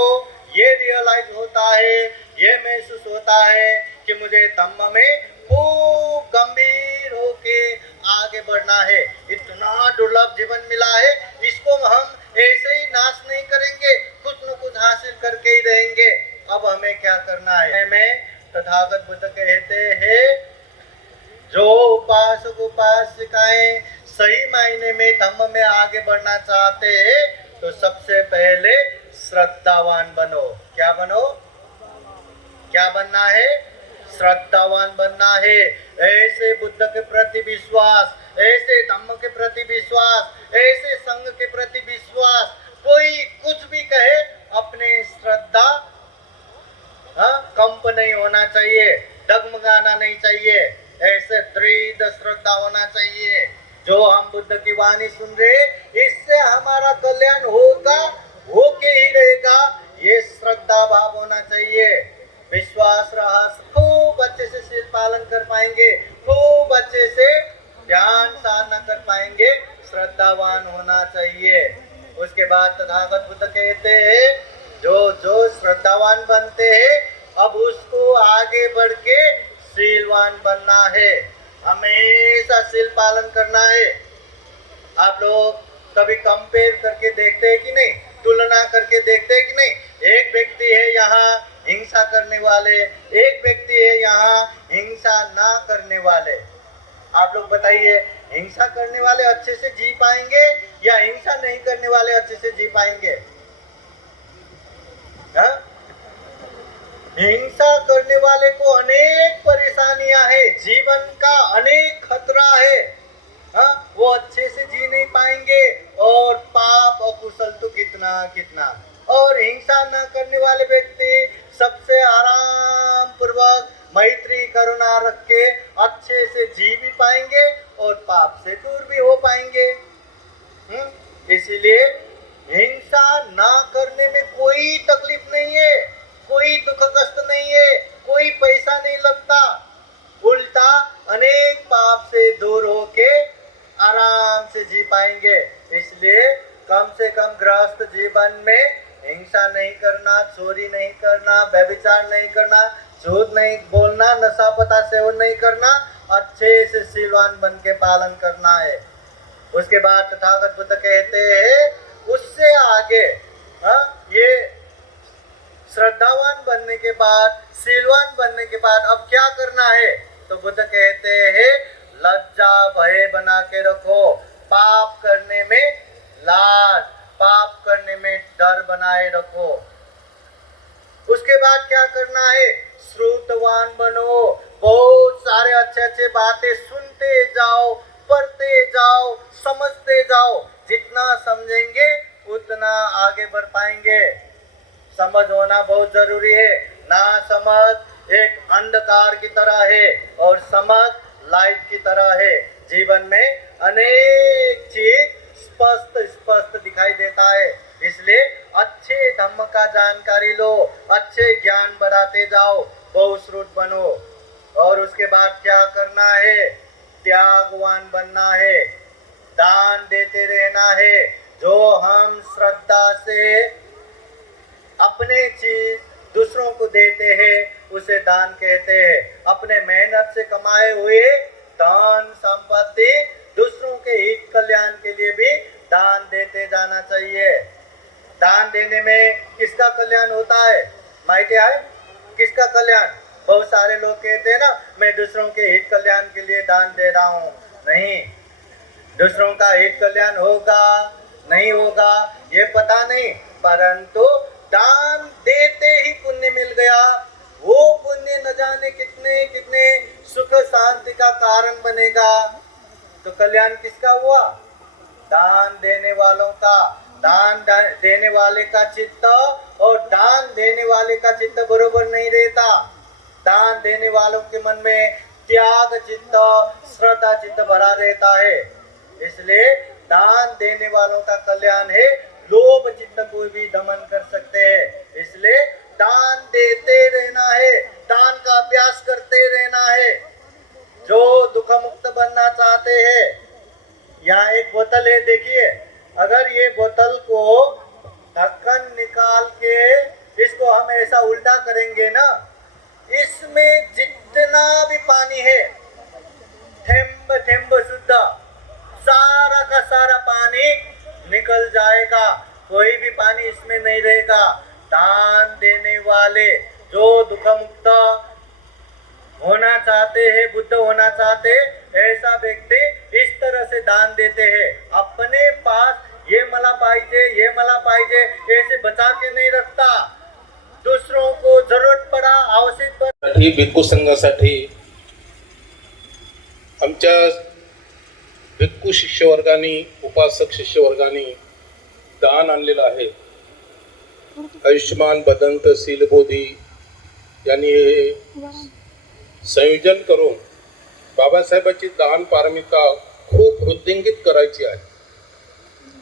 ये रियलाइज होता है, ये महसूस होता है कि मुझे धम्म में खूब गंभीर होके आगे बढ़ना है, इतना दुर्लभ जीवन मिला है, इसको हम ऐसे ही नाश नहीं करेंगे, कुछ न कुछ हासिल करके ही रहेंगे। अब हमें क्या करना है? में तथागत बुद्ध कहते हैं जो उपासक उपासिकाएं सही मायने में धम्म में आगे बढ़ना चाहते हैं तो सबसे पहले श्रद्धावान बनो। क्या बनो? क्या बनना है? श्रद्धावान बनना है। ऐसे बुद्ध के प्रति विश्वास, ऐसे धम्म के प्रति विश्वास, ऐसे संघ के प्रति विश्वास, कोई कुछ भी कहे अपने श्रद्धा कंप नहीं होना चाहिए, डगमगाना नहीं चाहिए, ऐसे दृढ़ श्रद्धा होना चाहिए। जो हम बुद्ध की वाणी सुन रहे, इससे हमारा कल्याण होगा, होके ही रहेगा, ये श्रद्धा भाव होना चाहिए। विश्वास रहा, खूब अच्छे से शील पालन कर पाएंगे, खूब अच्छे से ध्यान साधना कर पाएंगे, श्रद्धावान होना चाहिए। उसके बाद तथागत बुद्ध कहते हैं जो जो श्रद्धावान बनते हैं अब उसको आगे बढ़ के शीलवान बनना है, हमेशा शील पालन करना है। आप लोग कभी कंपेयर करके देखते हैं कि नहीं? तुलना करके देखते हैं कि नहीं? एक व्यक्ति है यहाँ हिंसा करने वाले, एक व्यक्ति है यहाँ हिंसा ना करने वाले। आप लोग बताइए, हिंसा करने वाले अच्छे से जी पाएंगे या हिंसा नहीं करने वाले अच्छे से जी पाएंगे? हाँ? हिंसा करने वाले को अनेक परेशानियां है, जीवन का अनेक खतरा है। हाँ? वो अच्छे से जी नहीं पाएंगे और पाप और कुशल तो कितना कितना। और हिंसा न करने वाले व्यक्ति सबसे आराम पूर्वक मैत्री करुणा रख के अच्छे से जी भी पाएंगे और पाप से दूर भी हो पाएंगे। इसीलिए हिंसा ना करने में कोई तकलीफ नहीं है, कोई दुख कष्ट नहीं है, कोई पैसा नहीं लगता, उल्टा अनेक पाप से दूर होके आराम से जी पाएंगे। इसलिए कम से कम गृहस्थ जीवन में हिंसा नहीं करना, चोरी नहीं करना, व्यभिचार नहीं करना, झूठ नहीं बोलना, नशा पता सेवन नहीं करना, अच्छे से शीलवान बन के पालन करना है। उसके बाद तथागत बुद्ध कहते हैं उससे आगे ये श्रद्धावान बनने के बाद, शीलवान बनने के बाद अब क्या करना है? तो बुद्ध कहते हैं लज्जा भय बना के रखो, पाप करने में लाज, पाप करने में डर बनाए रखो। उसके बाद क्या करना है? श्रुतवान बनो, बहुत सारे अच्छे अच्छे बातें सुनते जाओ, पढ़ते जाओ, समझते जाओ। जितना समझेंगे उतना आगे बढ़ पाएंगे। समझ होना बहुत जरूरी है। ना समझ एक अंधकार की तरह है और समझ लाइट की तरह है। जीवन में अनेक चीज स्पष्ट स्पष्ट दिखाई देता है। इसलिए अच्छे धम्म का जानकारी लो, अच्छे ज्ञान बढ़ाते जाओ, बहुश्रुत बनो। और उसके बाद क्या करना है? त्यागवान बनना है, दान देते रहना है। जो हम श्रद्धा से अपने चीज दूसरों को देते हैं उसे दान कहते हैं। अपने मेहनत से कमाए हुए धन संपत्ति दूसरों के हित कल्याण के लिए भी दान देते जाना चाहिए। दान देने में किसका कल्याण होता है? माइटे है किसका कल्याण? बहुत सारे लोग कहते हैं ना मैं दूसरों के हित कल्याण के लिए दान दे रहा हूँ। नहीं, दूसरों का हित कल्याण होगा नहीं होगा ये पता नहीं, परंतु दान देते ही पुण्य मिल गया। वो पुण्य न जाने कितने कितने सुख शांति का कारण बनेगा। तो कल्याण किसका हुआ? दान देने वालों का। दान देने वाले का चित्त और दान देने वाले का चित्त बरोबर नहीं रहता। दान देने वालों के मन में त्याग चित्त, श्रद्धा चित्त भरा रहता है। इसलिए दान देने वालों का कल्याण है। लोभ चित्त को भी दमन कर सकते हैं। इसलिए दान देते रहना है, दान का अभ्यास करते रहना है। जो दुख मुक्त बनना चाहते हैं, यहाँ एक बोतल है, देखिए, अगर ये बोतल को ढक्कन निकाल के इसको हम ऐसा उल्टा करेंगे ना, इसमें जितना भी पानी है थेम्ब थेम्ब शुद्ध सारा का सारा पानी निकल जाएगा, कोई भी पानी इसमें नहीं रहेगा। दान देने वाले जो दुख मुक्त होना चाहते हैं, बुद्ध होना चाहते हैं, ऐसा व्यक्ति इस तरह से दान देते हैं। अपने पास ये मला पाहिजे ऐसे बचा के नहीं रखता। दूसरों को जरूरत पड़ा, आवश्यक भिक्खू संघासाठी आमच्या भिक्खू शिष्यवर्गाने, उपासक शिष्यवर्गाने दान आणलेलं आहे। आयुष्यमान बदंत सीलबोधी यांनी हे संयोजन करून बाबासाहेबांची दान पारमिता खूप वृद्धिंगित करायची आहे।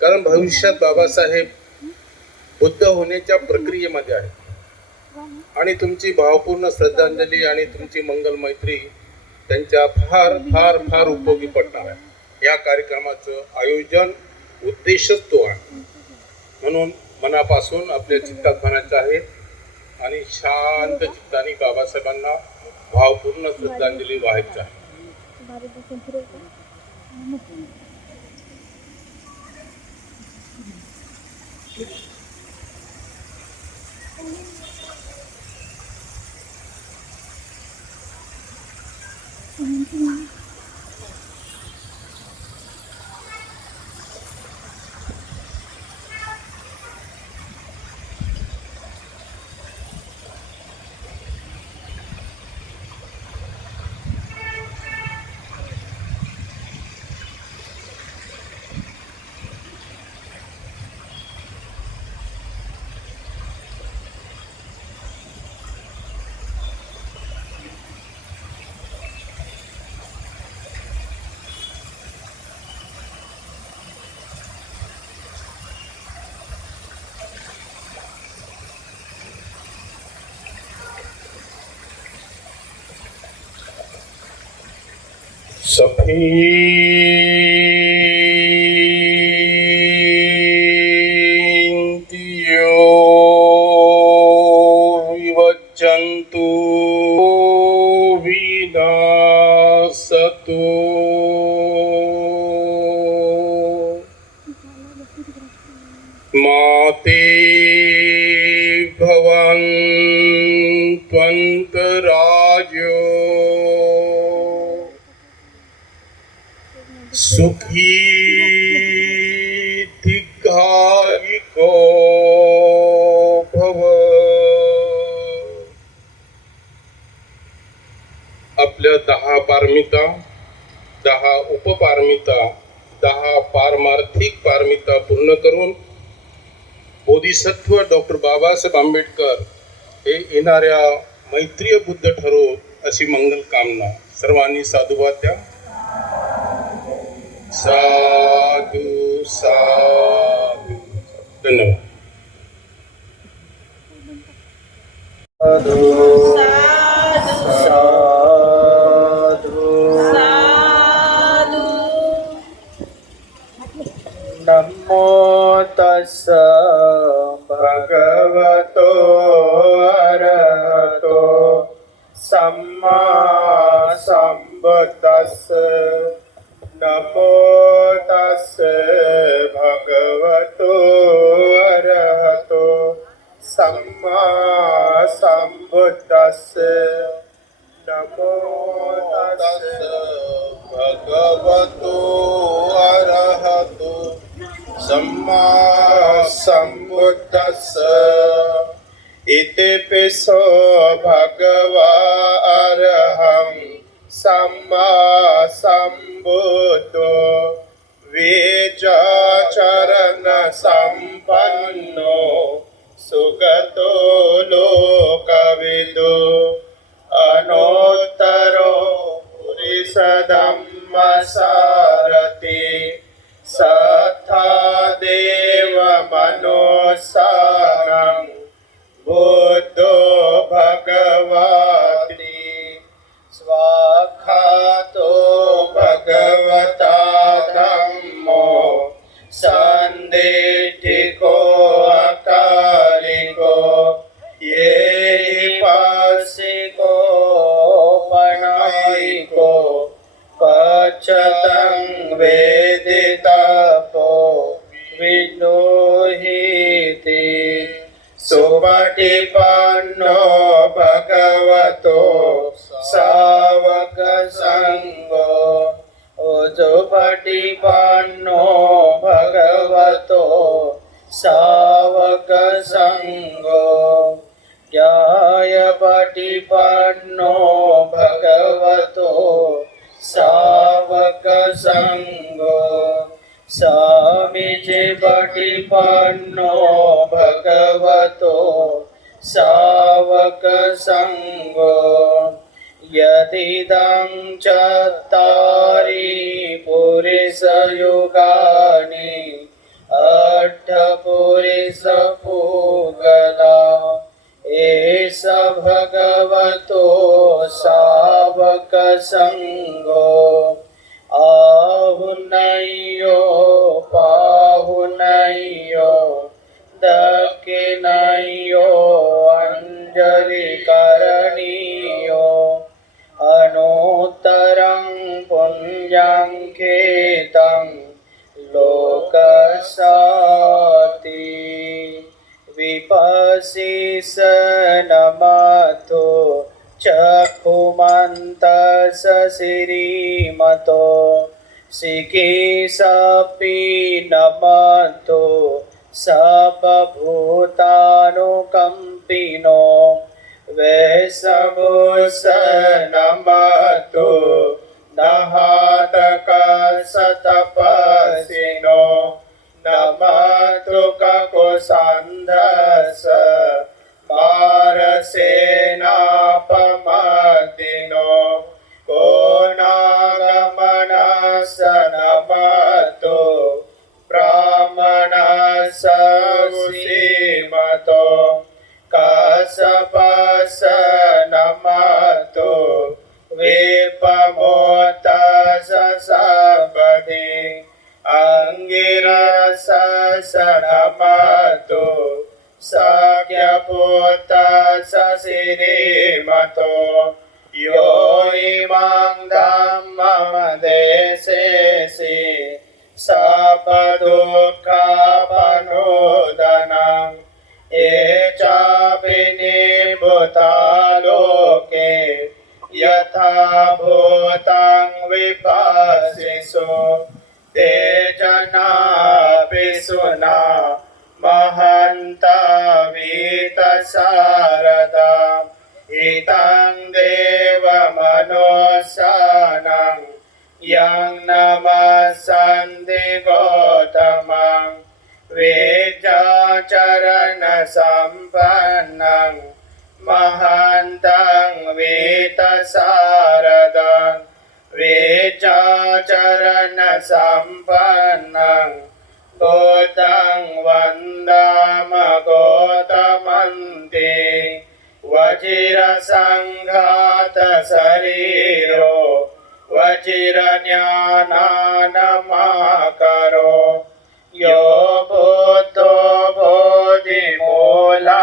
कारण भविष्यात बाबासाहेब बुद्ध होण्याच्या प्रक्रियेमध्ये आहेत आणि तुमची भावपूर्ण श्रद्धांजली आणि तुमची मंगल मैत्री त्यांच्या फार फार फार उपयोगी पडणार आहे। या कार्यक्रमाचं आयोजन उद्देशच तो आहे। म्हणून मनापासून आपल्या चित्तात म्हणायचं आहे आणि शांत चित्ताने बाबासाहेबांना भावपूर्ण श्रद्धांजली वाहायची आहे। सफीन्तियो विवज्जन्तु विनाशतु माते भवन्त्वन्तराजो सुखी दीर्घायिको भव. आपल्या 10 पारमिता, 10 उपपारमिता, 10 पारमार्थिक पारमिता पूर्ण करून बोधिसत्व डॉक्टर बाबासाहेब आंबेडकर हे येणाऱ्या मैत्रीय बुद्ध ठरो अशी मंगल कामना. सर्वांनी साधुवाद द्या. साधु साधु. धन्यवाद. साधु साधु साधु. साधु नमो तस्स भगवतो अरहतो सम्मा संबुद्दस्स. नमो तस्स भगवतो अरहतो सम्मा संबुद्दस्स. नमो तस्स भगवतो अरहतो सम्मा संबुद्दस्स. इतिपिसो भगवा अरहं सम्मा संबुद्धो वेचाचरण संपन्नो सुगतो लोकविदो अनोत्तरो पुरुषधम्मसारथि सत्था देव मनोसारं बुद्धो भगवति स्वाख्यातो भगवता धम्मो संदेशिको अकालिको ये पासिको पनायिको पचतं वेदितपो विनोहिति सुपटिपन्नो भगवतो सावक संगो. सुपटिपन्नो भगवतो सावक संगो. ज्ञायपटिपन्नो भगवतो सावक संगो. स्वामीजी पटिपन्नो भगवतो सावक संगो. यदिदं चत्तारि पुरुषयुगानि अष्टपुरुषपूगला एष भगवतो सावक संगो. आहुनयो पाहुनयो दक्षिणयो अंजलिकरणीयो अनोत्तरं पुण्यं खेतं लोकसाति. विपशिष नमतो चक्षुमन्तस श्रीमतो सिकेशपि नमतो सर्वभूतानुकम्पिनो वैसवोस नमतो नहातकसतपसिनो नमतु ककुसन्धस मारसेनापमदिनो को नागमनस नमतो ब्राह्मणस सीमतो कसपस नमतो विपमोतस सबधि अंगिरस नमतो सख्यपुतस श्रीमतो यो इमां धम्मं देशेसि सपदुःखपनोदनं ये चाभिनिभूता लोके यथा भूतं विपश्यसु ते जनापि सुना महन्तवीतशारदा इतं देवमनोसानं यं नमस्सन्ति गौतमं वेदाचरणसम्पन्नं महन्तं वेतशारदं वेदाचरणसम्पन्नं गौतं वन्दामि गौतमन्ते वज्रसङ्घात शरीरो वज्रज्ञानानमाकरो यो बुद्धो बोधिमूलं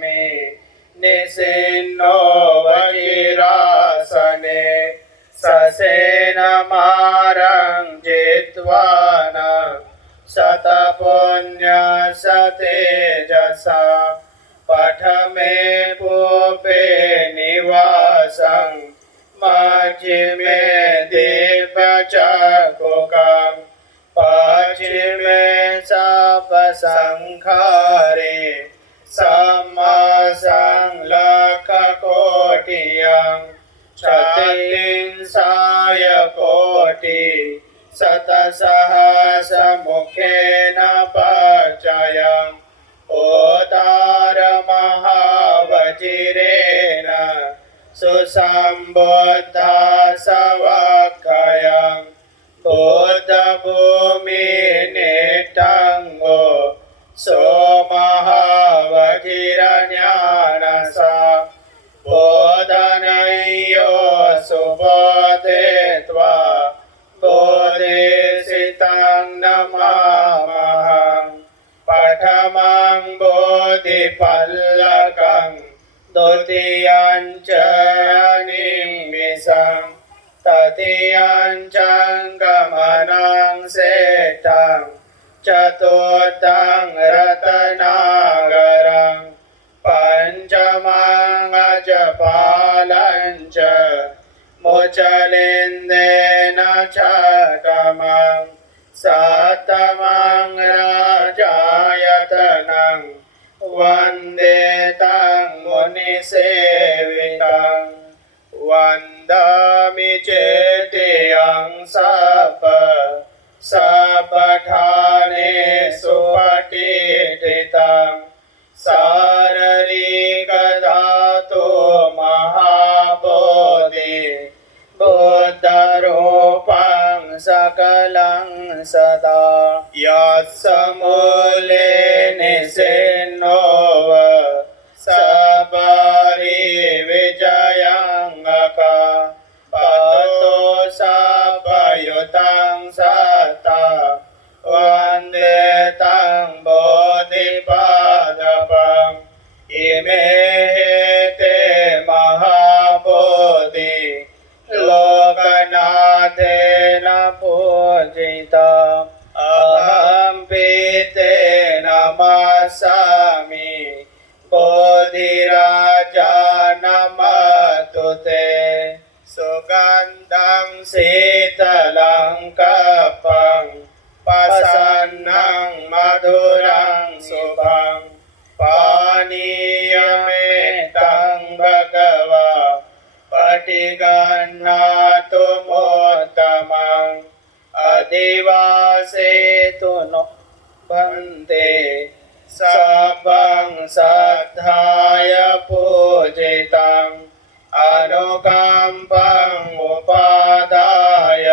मे निसिन्नो वज्रासने ससेनमारं जित्वान शतपुण्यशतेजसा पठमे पूपे निवासं मध्यमे दीपचकुकं पश्चिमे सपसंखारे सम्मासंलखकोटियं चतुर्विंशाय कोटि शतसहस्रमुखेन पचयम् ओदारमहावज्रेण सुसम्बुद्धा सवक्षयं बुद्धभूमिनिटङ्गो सोमहावज्रज्ञानसा बोधनयो सुबोधित्वा बोधिसितं नमामहं प्रथमं बोधिपल्लकं द्वितीयं च निमिषं तृतीयं च गमनं श्रेष्ठं चतुर्थं रत्नाकरं पञ्चमं अजपालं च मुचलेन्द्रेण छठमं सप्तमं राजायतनं वन्दे तं मुनिसेवितं वन्दामि चेतियं सपठाने सुपठितं शारीरिकधातु महाबोधि बुद्धरूपं सकलं सदा यत्समूले निसिन्नोव सबरि विजयङ्गका पतो सपयुतं सता वन्दे तं बोधिपादपम् इमे ते महाबोधि लोकनाथेन पूजिता अहं पीते नमस्सामि बोधिराजा नमतु सुगन्धं शीतलं कपं प्रसन्नं मधुरं शुभं पानीयमेतं भगवा पटिगन्नातुमोत्तमम् अधिवासेतु नो वन्दे सभं श्रद्धाय पूजितम् अनुकम्पम् उपादाय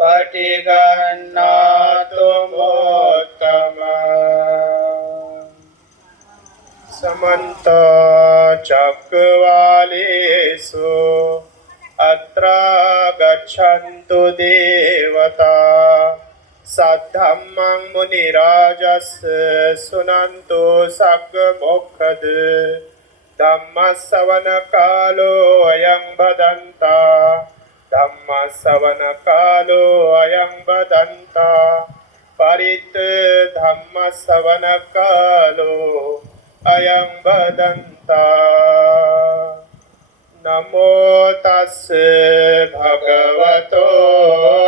पटिगन्नातुमोत्तमम् समन्त चक्रवालेषु अत्र गच्छन्तु देवता सद्धम्मं मुनिराजस्य शृण्वन्तु सग्मुखद धम्मश्रवणकालो अयं वदन्ता धम्मश्रवणकालो अयं वदन्ता परित धम्मश्रवणकालो अयं वदन्ता नमो तस्से भगवतो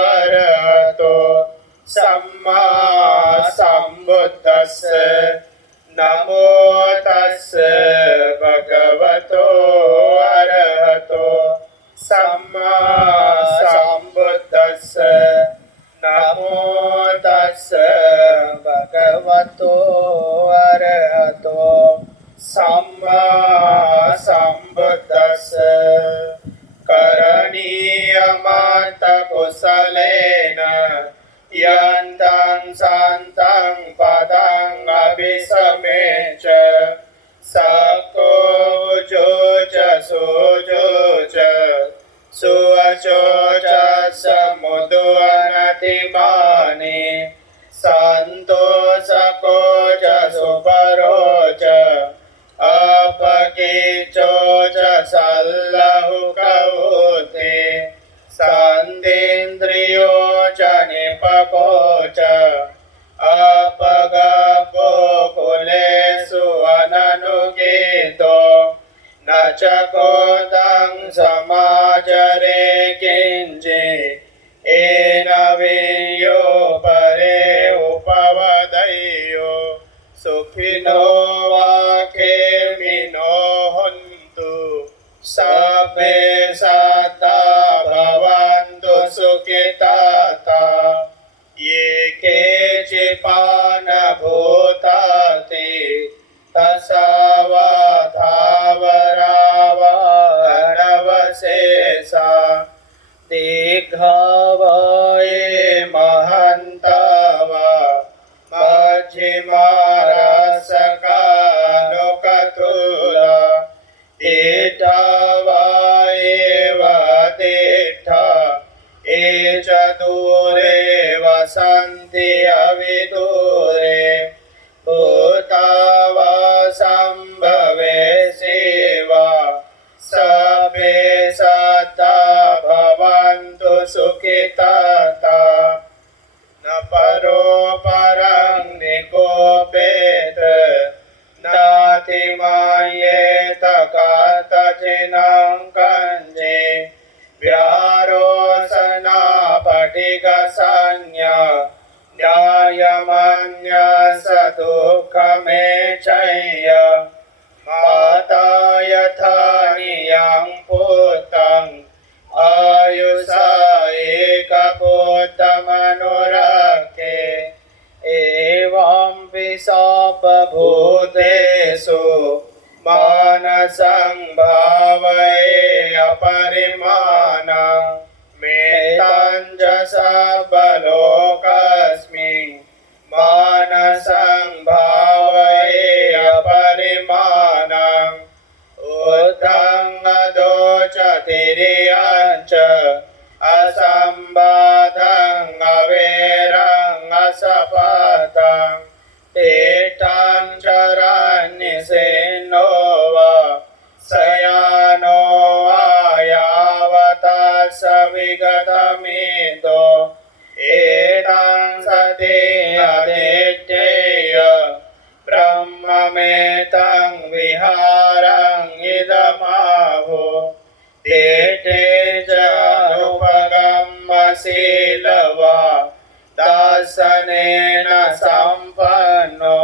अरहतो सम्मा सम्बुद्धस्से नमो तस्से भगवतो अरहतो सम्मा सम्बुद्धस्से नमो तस्से भगवतो अरहतो सम्मा सम्बुद्धस्से करणीयमार्थ कुशलेन यन्तं शान्तं पदं अभिसमेच सको जोच सोजोच सुवचोच समुद्वनतिमानि सन्तोषकोच सुपरोच अपकीचोच सल्लहुकौते सन्देन्द्रियो च निपकोच अपगपो कुलेषु अननुगीतो न च कोदं समाचरे किञ्चि येन वीयो परे उपवदयो सुखिनो वाखेमिनो हन्तु सभे सदा भवन्तु सुखिताता ये केचिपानभूताति तसावधावरावणवशेषा दीर्घावये महन्तवा मध्यमारसकानुकतुला एतावा एव तिष्ठा ये च दूरे वसन्ति अविदूरे भूतावा सम्भवे सेवा सभे सदा भवन्तु सुखिताता न परोपरं निकोपेत नातिमायेत कातचिनं कञ्जे व्यारोसना पटिकसंज्ञा न्यायमन्यस दुःखमेचय्य माता यथा नियं पुत्रं आयुषा एकपुत्रमनुरक्ते एवं विशापभूतेषु मानसं भावये अपरिमाणं मेताञ्जसा बलोकस्मिन् मानसं भावये अपरिमाणम् उद्धङ्गदो च तिर्यञ्च असम्बाधं अवेरं असपतं तेषां चरन्निसेनो वा शयानो वा यावता सविगतमेदो एतां सदे अदित्येय ब्रह्ममेतं विहारं इदमाहो ते च शीलवा दासनेन सम्पन्नो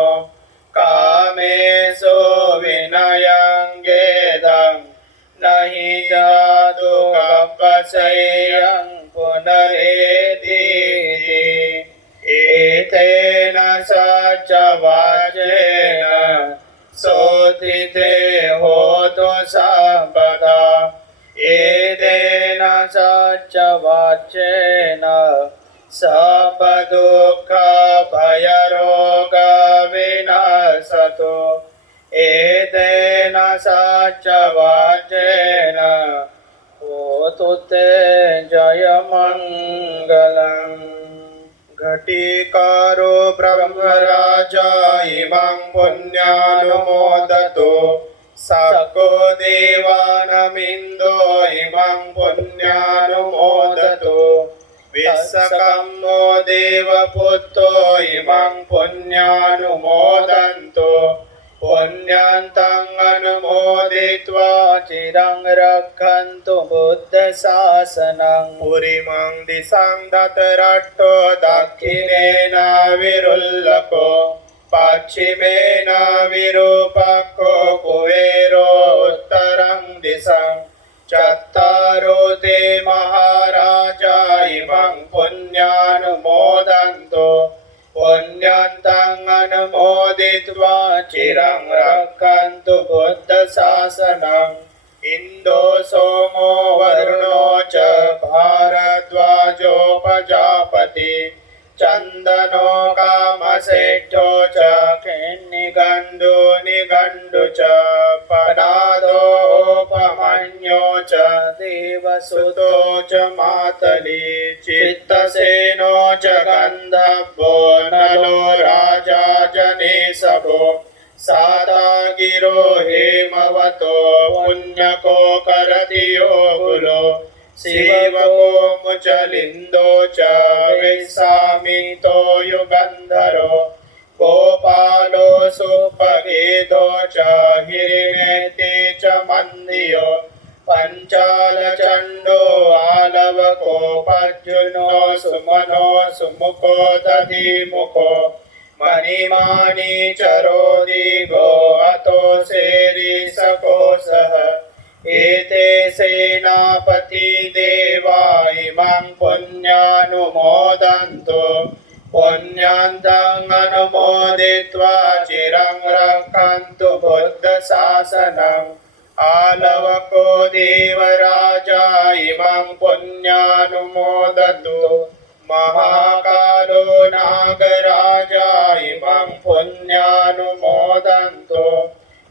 कामेषु विनयं गेदं नहि जातु कपशय्यं पुनरेदिति एतेन सच वाचेन सोतिते होतु सर्वदा एतेन सच वाचेन सर्वदुःख भयरोग विनाशतो एतेन सच वाचेन होतु ते जयमङ्गलम् घटिकारो ब्रह्मराजा इमं पुण्यानुमोदतो सको देवानमिन्दो इमं पुण्यानुमोदतो विश्वकर्मो देवपुत्रो इमं पुण्यानुमोदन्तो पुण्यन्तं अनुमोदित्वा चिरं रक्षन्तु बुद्धशासनं पुरीमं दिशां दतरट्टो दक्षिणेन विरुल्लको पश्चिमेन विरूपको कुबेरो उत्तरं दिशं चत्वारो ते महाराजा इमं पुण्यानुमोदन्तो पुण्यन्तं अनुमोदित्वा चिरं रक्षन्तु बुद्धशासनम् इन्दो सोमो वरुणो च भारद्वाजो प्रजापति चन्दनो कामसेठ्यो च निगण्डु निगण्डु च पनादोपमन्यो च देवसुतो च मातली चित्तसेनो च गन्धर्वो नलो राजा जनेशभो सादागिरो हेमवतो पुण्यको करतियो गुलो शिवको मुचलिन्दो च विश्वामितो युगन्धरो गोपालो सुपगेदो च हिरिणेति च मन्दियो पञ्चालचण्डो आलवको पर्जुनो सुमनो सुमुखो दधिमुखो मणिमाणि चरो दीघो अतो सेरिसकोसः एते सेनापति देवा इमं पुण्यानुमोदन्तो पुण्यन्तं अनुमोदित्वा चिरं रक्षन्तु बुद्धशासनम् आलवको देवराजा इमं पुण्यानुमोदतु महाकालो नागराजा इमं पुण्यानुमोदन्तो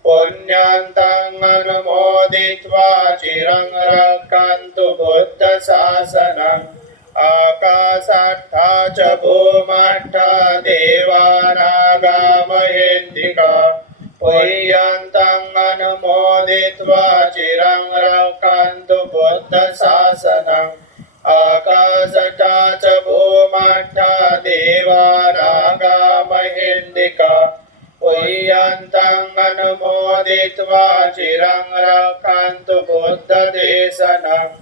पुण्यन्तं अनुमोदित्वा चिरं रक्षन्तु बुद्धशासनम् आकाशट्टा च भूमट्टा देवानागा महेन्दिका पुण्यन्तं अनुमोदित्वा चिरं रक्षन्तु बुद्धशासनम् आकाशट्टा च भूमट्टा देवानागा महेन्दिका पुण्यन्तं अनुमोदित्वा चिरं रक्षन्तु बुद्धदेशनम्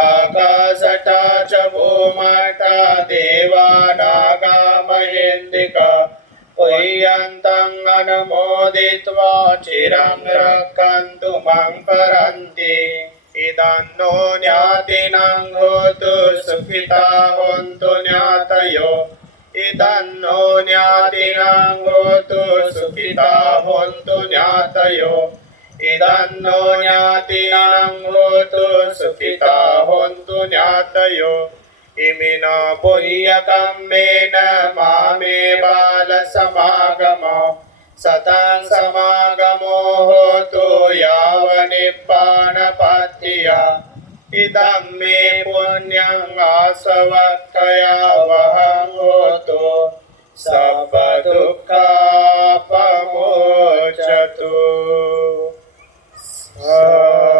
आकाशट्टा च भूमट्टा देवानागा महेन्दिका पुण्यन्तं अनुमोदित्वा चिरं रक्षन्तु मं परन्ति इदं नो ज्ञातिनं होतु सुखिता होन्तु ज्ञातयो इदं नो ज्ञातिनं होतु सुखिता होन्तु ज्ञातयो इदं नो ज्ञातिनं होतु सुखिता होन्तु ज्ञातयो इमिनो पुण्यकम्मेन मामे बालसमागमो सतं समागमो होतु यावनिब्बाणपत्तिया इदं मे पुण्यं आसवक्तया वहं होतु सर्वदुःखापमोचतु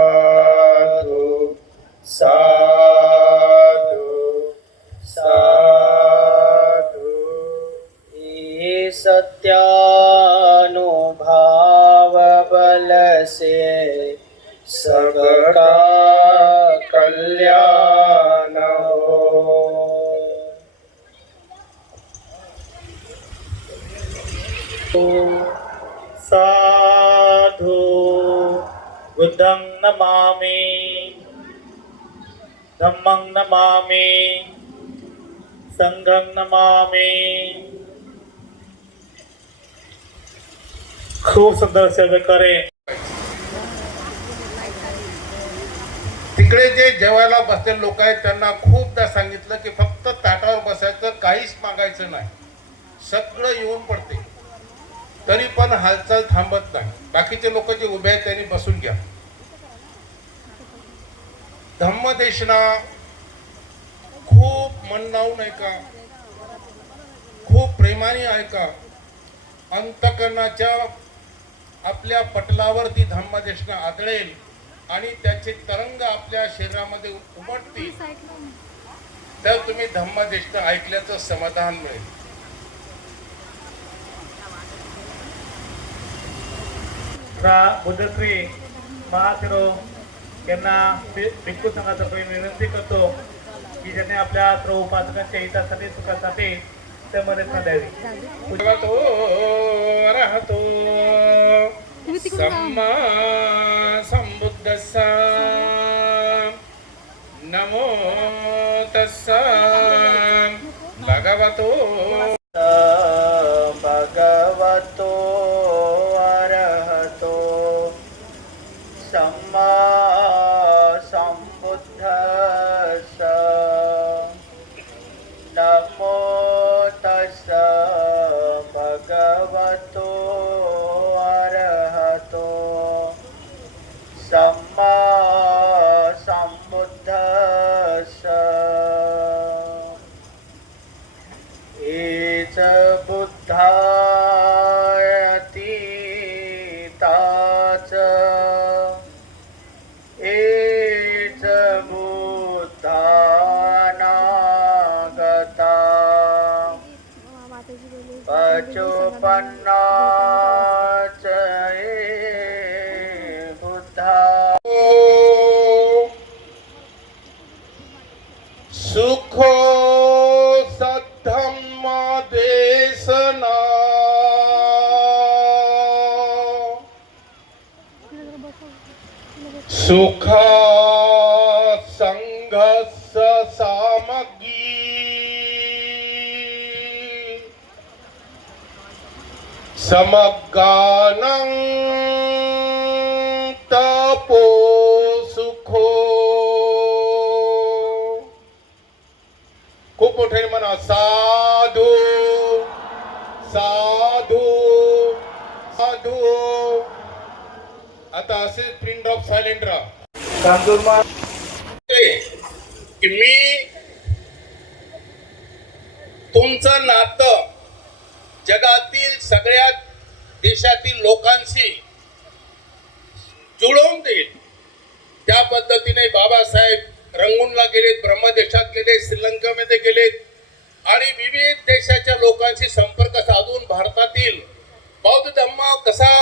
साधु साधु साधु ये सत्यानुभाव बल से सबका कल्याण हो। साधु बुद्धं नमामि धम्मं नमामि संघं नमामि. खूप सुंदर अशा प्रकारे तिकडे जे जेवायला बसलेले लोक आहेत त्यांना खूपदा सांगितलं की फक्त ताटावर बसायचं, काहीच मागायचं नाही. सगळं येऊन पडते तरी पण हालचाल थांबत नाही. बाकीचे लोक जे उभे आहेत त्यांनी बसून घ्या. धम्मदेशना खूप मन लावून ऐका, खूप प्रेमाने ऐका. अंतकरणाच्या आपल्या पटलावर ती धम्मदेशना आदळेल आणि त्याचे तरंग आपल्या शरीरामध्ये उमटतील. तर तुम्ही धम्मदेशना ऐकल्याचं समाधान मिळेल. बुद्धश्री महाशिरो यांना भिक्खू संघातर्फे विनंती करतो की ज्यांनी आपल्या सर्व उपासकांच्या हितासाठी सुखासाठी त्यामध्ये द्यावी. भगवतो अरहतो सम्मा संबुद्धस्सा नमो तस्सा भगवतो भगवतो अरहतो सम्मा संबुद्धस्सा नमो तस्सा भगवतो अरहतो सम्मा संबुद्धस्सा. एच बुद्धायतीताच एच बुद्धानागता पचोपन्नाच ए बुद्धा. सुखो सद्धम्म देशना सुख संघर्ष सामग्री समगानं तपो सुखो. खूप मोठे म्हणा साधू साधू साधू. आता असे प्रिंट ऑफ सायलेंट राहा. की मी तुमचं नातं जगातील सगळ्या देशातील लोकांशी जुळवून देईल. त्या पद्धतीने बाबासाहेब रंगूनला गेलेत, ब्रह्मदेशात गेले, श्रीलंकेमध्ये गेलेत आणि विविध देशाच्या लोकांशी संपर्क साधून भारतातील बौद्ध धर्म कसा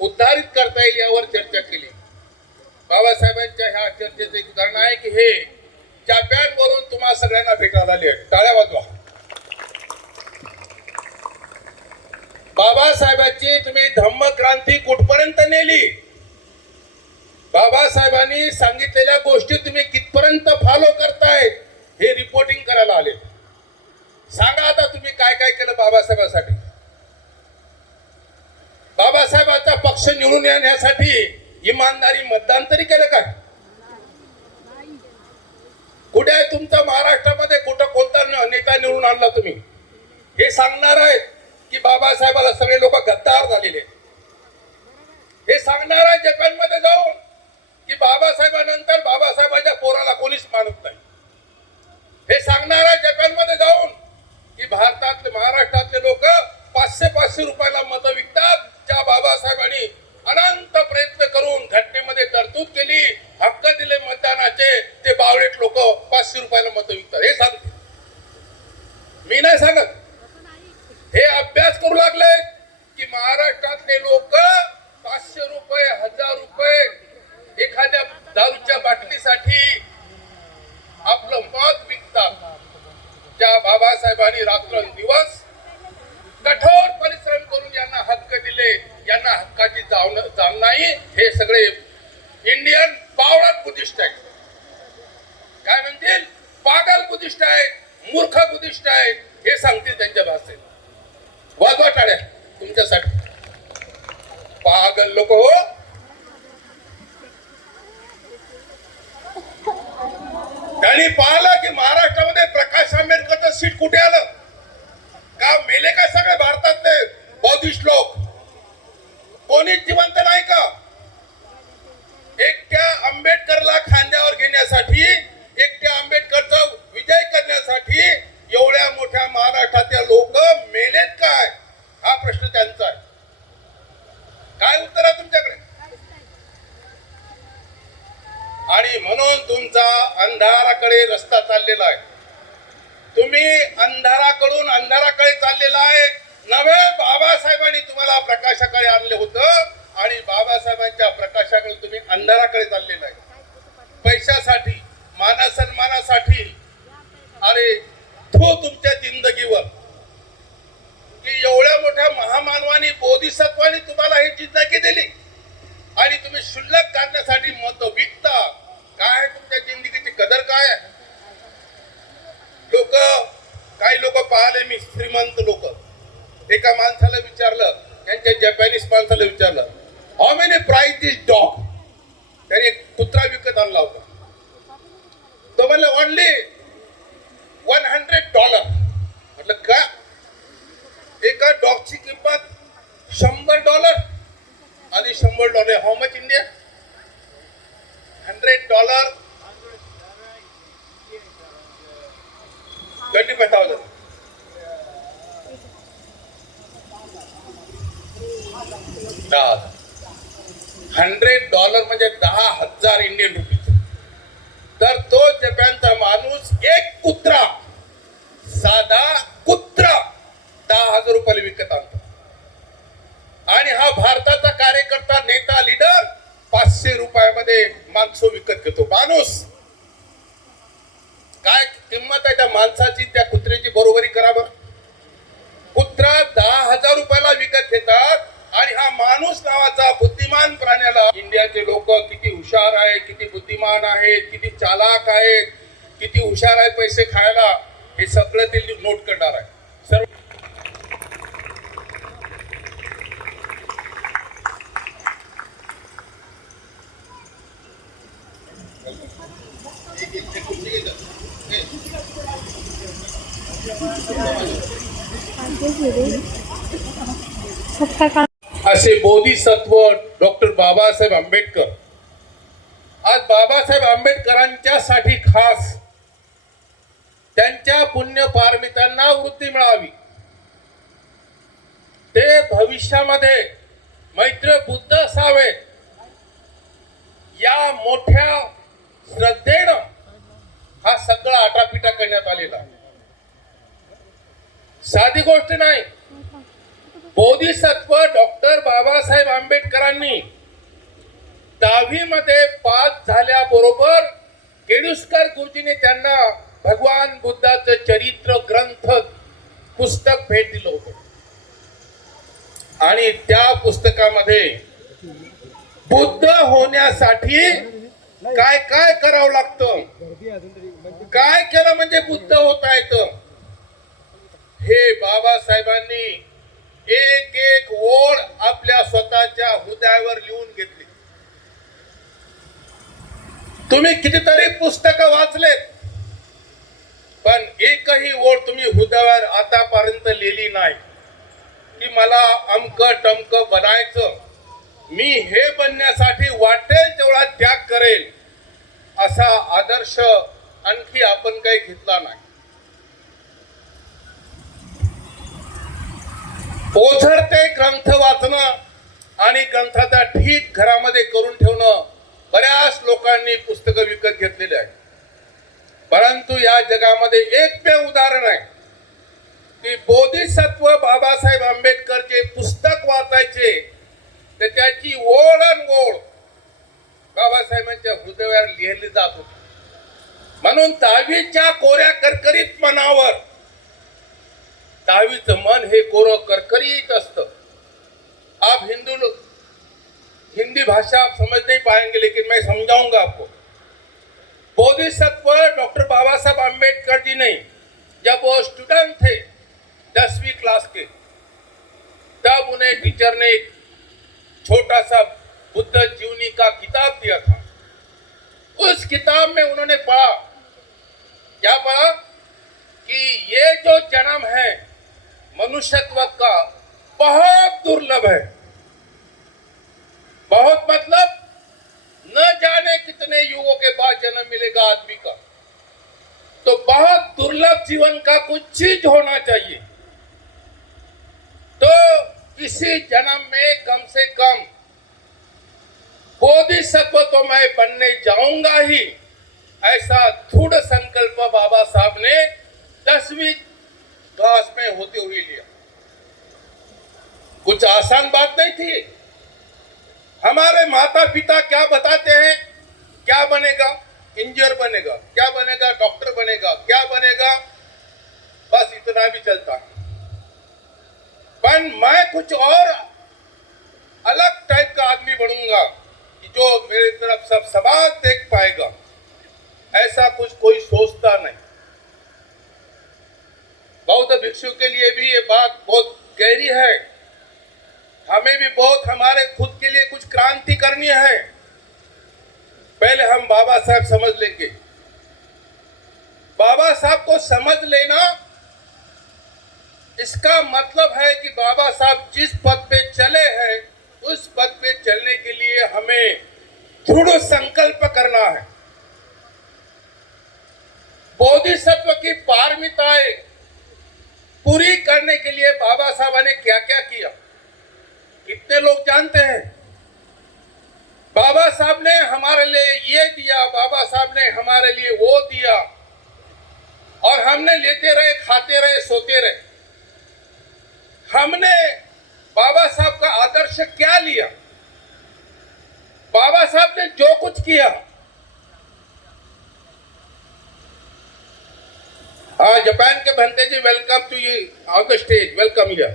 उद्धारित करता येईल यावर चर्चा केली. बाबासाहेबांच्या ह्या चर्चेचे एक उदाहरण आहे की हे जपानवरून तुम्हा सगळ्यांना भेटायला आले आहेत. टाळ्या वाजवा. बाबासाहेबांची तुम्ही धम्मक्रांती कुठपर्यंत नेली, बाबासाहेबांनी सांगितलेल्या गोष्टी तुम्ही कितपर्यंत फॉलो करताय हे रिपोर्टिंग करायला आले. सांगा आता तुम्ही काय काय केलं बाबासाहेबांसाठी. बाबासाहेबांचा पक्ष निवडून येण्यासाठी इमानदारी मतदान तरी केलं काय? कुठे आहे तुमचा महाराष्ट्रामध्ये कुठं कोणता नेता निवडून आणला तुम्ही? हे सांगणार आहेत की बाबासाहेबाला सगळे लोक गद्दार झालेले. हे सांगणार आहे जपानमध्ये जाऊन की बाबासाहेबांनंतर बाबासाहेबांच्या पोराला कोणीच मानत नाही. हे सांगणार आहे जपानमध्ये जाऊन की भारतातले महाराष्ट्रातले लोक 500-500 रुपयाला मतं विकतात, ज्या बाबासाहेबांनी अनंत प्रयत्न करून घटनेमध्ये तरतूद केली, हक्क दिले मतदानाचे, ते बावळेट लोक 500 रुपयाला मतं विकतात. हे सांगते, मी नाही सांगत. हे अभ्यास करू लागले की महाराष्ट्रातले लोक 500 रुपये 1000 रुपये हे सगळे इंडियन बावळट बुद्धिस्ट आहेत. काय म्हणतील? पागल बुद्धिस्ट आहेत, मूर्ख बुद्धिस्ट आहेत, हे सांगतील त्यांच्या भाषेत. वाजवा टाळ्या तुमच्यासाठी. पागल लोक हो. त्यांनी पाहिलं की महाराष्ट्रामध्ये प्रकाश आंबेडकरचं सीट कुठे आलं का? मेले काय सगळे भारतातले बौद्धिस्ट लोक? कोणीच जिवंत नाही का? एकट्या आंबेडकरला खांद्यावर घेण्यासाठी, एकट्या आंबेडकरचा विजय करण्यासाठी एवढ्या मोठ्या महाराष्ट्रातल्या लोक मेलेत काय? हा प्रश्न त्यांचा आहे. काय उत्तर आहे तुमच्याकडे? आणि म्हणून तुमचा अंधाराकडे रस्ता चाललेला आहे. तुम्ही अंधाराकडून अंधाराकडे चाललेला आहे. नवे बाबासाहेबांनी तुम्हाला प्रकाशाकडे आणले होतं आणि बाबासाहेबांच्या प्रकाशाकडे तुम्ही अंधाराकडे चाललेला आहे. पैशासाठी, मानासन्मानासाठी. अरे तो तुमच्या जिंदगीवर की एवढ्या मोठ्या महामानवानी बोधिसत्वानी तुम्हाला ही जिंदगी दिली आणि तुम्ही शुल्लक काढण्यासाठी मत विकता. काय तुमच्या जिंदगीची कदर काय आहे? लोक, काही लोक पाहिले मी श्रीमंत लोक, एका माणसाला विचारलं, त्यांच्या जपानीज माणसाला विचारलं, how many price this dog? त्याने एक कुत्रा विकत आणला होता. तो म्हणलं ओनली $100. म्हटलं का? एका डॉगची किंमत $100 आणि $100 हाऊ मच इंडिया? $100 $25,000. $100 म्हणजे 10,000 इंडियन रुपीज. तर तो जपानचा माणूस एक कुत्रा, साधा कुत्रा 10,000 रुपयाला विकत आणतो. आणि हा भारताचा कार्यकर्ता, नेता, लीडर 500 रुपयामध्ये माणसं विकत घेतो. माणूस काय किंमत आहे त्या माणसाची, त्या कुत्र्याची बरोबरी करा बरं. कुत्रा 10,000 रुपयाला विकत घेतात आणि हा माणूस नावाचा बुद्धिमान प्राण्याला. इंडियाचे लोक किती हुशार आहेत, किती बुद्धिमान आहेत, किती चालाक आहेत, किती हुशार आहे पैसे खायला, हे सगळं ते नोट करणार आहे. सर्व असे बोधिसत्व डॉक्टर बाबासाहेब आंबेडकर. आज बाबासाहेब आंबेडकरांच्यासाठी खास त्यांच्या पुण्यपारमितांना वृत्ती मिळावी, ते भविष्यामध्ये मैत्र बुद्ध असावेत, या मोठ्या श्रद्धेनं हा सगळा आटापिटा करण्यात आलेला आहे. साधी गोष्ट नाही. बोधिसत्व डॉक्टर बाबासाहेब आंबेडकरांनी 10वी मध्ये पास झाल्याबरोबर केडुस्कर गुरुजींनी त्यांना भगवान बुद्धाचं चरित्र ग्रंथ पुस्तक भेट दिलं होतं. आणि त्या पुस्तकामध्ये बुद्ध होण्यासाठी काय काय करावं लागतं, काय केलं म्हणजे बुद्ध होता येतं, हे बाबासाहेबांनी एक एक ओळ आपल्या स्वतःच्या हृदयावर लिहून घेतली. तुम्ही कितीतरी पुस्तकं वाचलेत, पण एकही ओळ तुम्ही हृदयावर आतापर्यंत लिहिली नाही की मला अमक टमक बनायचं, मी हे बनण्यासाठी वाटेल तेवढा त्याग करेल, असा आदर्श आणखी आपण काही घेतला नाही. ओझरते ग्रंथ वाचणं आणि ग्रंथाचा ठीक घरामध्ये करून ठेवणं, बऱ्याच लोकांनी पुस्तकं विकत घेतलेली आहेत. परंतु या जगामध्ये एकमेव उदाहरण आहे की बोधिसत्व बाबासाहेब आंबेडकरचे पुस्तक वाचायचे तर त्याची ओळ अन ओळ बाबासाहेबांच्या हृदयावर लिहिली जात होती. म्हणून 10वीच्या कोऱ्या करकरीत मनावर, 10वीचं मन हे कोरं करकरीत असतं. आप हिंदू लोग हिंदी भाषा आप समझ नहीं पाएंगे, लेकिन मैं समझाऊंगा आपको। बोधिसत्व डॉक्टर बाबा साहब आम्बेडकर जी ने जब वो स्टूडेंट थे 10वीं क्लास के, तब उन्हें टीचर ने एक छोटा सा बुद्ध जीवनी का किताब दिया था। उस किताब में उन्होंने पढ़ा, क्या पढ़ा कि ये जो जन्म है मनुष्यत्व का बहुत दुर्लभ है। बहुत मतलब न जाने कितने युगों के बाद जन्म मिलेगा आदमी का, तो बहुत दुर्लभ जीवन का कुछ चीज होना चाहिए। तो इसी जन्म में कम से कम बोधिसत्व तो मैं बनने जाऊंगा ही, ऐसा दृढ़ संकल्प बाबा साहब ने 10वीं क्लास में होते हुए लिया। कुछ आसान बात नहीं थी। हमारे माता पिता क्या बताते हैं, क्या बनेगा, इंजीनियर बनेगा, क्या बनेगा, डॉक्टर बनेगा, क्या बनेगा, बस इतना भी चलता है। पर मैं कुछ और अलग टाइप का आदमी बनूंगा कि जो मेरी तरफ सब समाज देख पाएगा, ऐसा कुछ कोई सोचता नहीं। बौद्ध भिक्षु के लिए भी ये बात बहुत गहरी है। हमें भी बहुत हमारे खुद के लिए कुछ क्रांति करनी है। पहले हम बाबा साहब समझ लेंगे। बाबा साहब को समझ लेना, इसका मतलब है कि बाबा साहब जिस पद पे चले हैं उस पद पे चलने के लिए हमें दृढ़ संकल्प करना है। बोधिसत्व की पारमिताएं पूरी करने के लिए बाबा साहब ने क्या क्या किया, कितने लोग जानते हैं? बाबा साहब ने हमारे लिए ये दिया, बाबा साहब ने हमारे लिए वो दिया, और हमने लेते रहे, खाते रहे, सोते रहे। हमने बाबा साहब का आदर्श क्या लिया? बाबा साहब ने जो कुछ किया, हाँ, जापान के भंते ji, welcome to you on the stage, welcome here.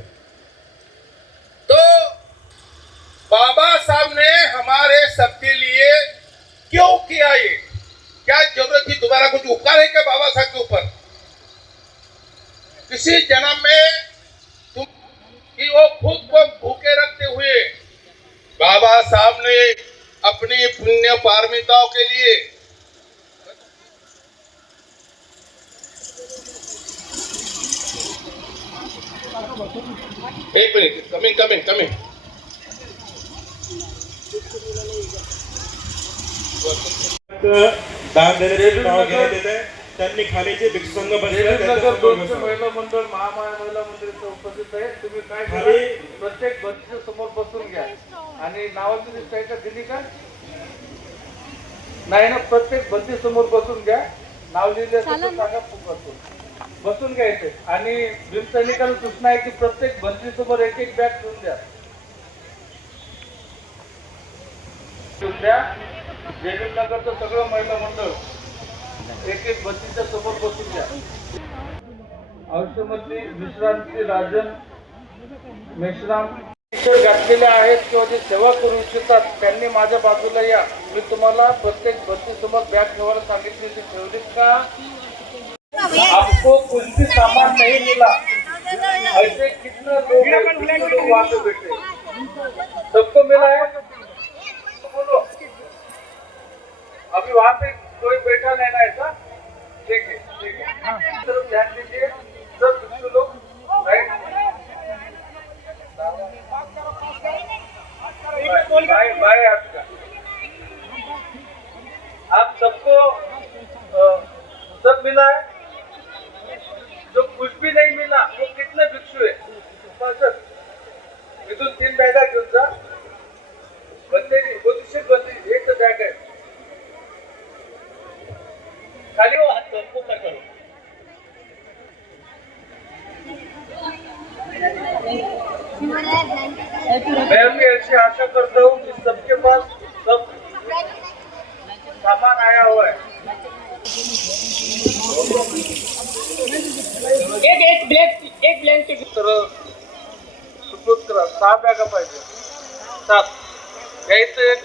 तो बाबा साहब ने हमारे सबके लिए क्यों किया? ये क्या जरूरत थी? दोबारा कुछ उपकार है क्या बाबा साहब के ऊपर? किसी जन्म में तुम कि वो खुद को भूखे रखते हुए बाबा साहब ने अपनी पुण्य पारमिताओं के लिए एक मिनट, कमिंग दान देण्याचे नाव घेण्यात येत आहे। त्यांनी खालीचे भिक्षुसंघ नगर दोनशे महिला मंडळ, महामाया महिला मंडळाचं उपस्थित आहे। तुम्ही काय करा, प्रत्येक बंदीच्या समोर बसून घ्या आणि नावाची लिस्ट आहे का, दिली का नाही ना? प्रत्येक बंदी समोर बसून घ्या, नाव लिहिले असेल तर सांगा, बसून घ्यायचे। आणि भीमसैनिकांना सूचना आहे की प्रत्येक बंदी समोर एक एक बॅग ठेवून द्या, नगरचं सगळं महिला मंडळ एक एक बंदीच्या समोर बसून द्या। आयुष्यामध्ये विश्रांती राजन मेश्राम घातलेले आहेत किंवा जे सेवा करू इच्छितात त्यांनी माझ्या बाजूला या। मी तुम्हाला प्रत्येक बंदी समोर बॅग ठेवायला सांगितली, ती ठेवलीत का? आपको कुछ भी सामान नहीं मिला, ऐसे कितने लोग वहाँ पे बैठे, सबको मिला है? बोलो, अभी वहाँ पे कोई बैठा नहीं ना ऐसा? ठीक है, ठीक है, सिर्फ ध्यान दीजिए सब भिक्षु लोग, राइट? बाय आपका, आप सबको सब मिला है? जो कुछ भी नहीं मिला वो कितने भिक्षु है? इथून 3 बॅगा घेऊन जा, बंदी एक बॅग आहे खाली, वो हाथ ऊपर करो। मैं भी ऐसी आशा करता हूँ कि सबके पास सब सामान आया हुआ है। एक ब्लँकेट तर सुपूर्द करा। 6 बॅगा पाहिजे, 7 घ्यायचं एक.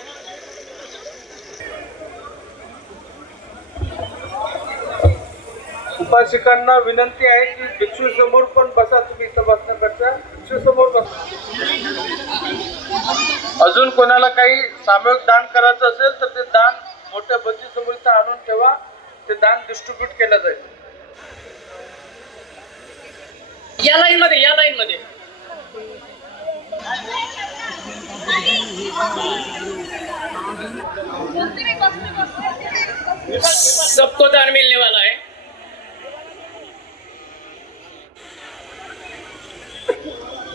उपासिकांना विनंती आहे की भिक्षू समोर पण बसा, तुम्ही इथं बसण्यापेक्षा भिक्षू समोर बसा. अजून कोणाला काही सामूहिक दान करायचं असेल तर ते दान मोठ्या बत्ती समोर इथं आणून ठेवा, ते दान डिस्ट्रीब्यूट केलं जाईल. या लाईन मध्ये सबको दान मिलने वाला है.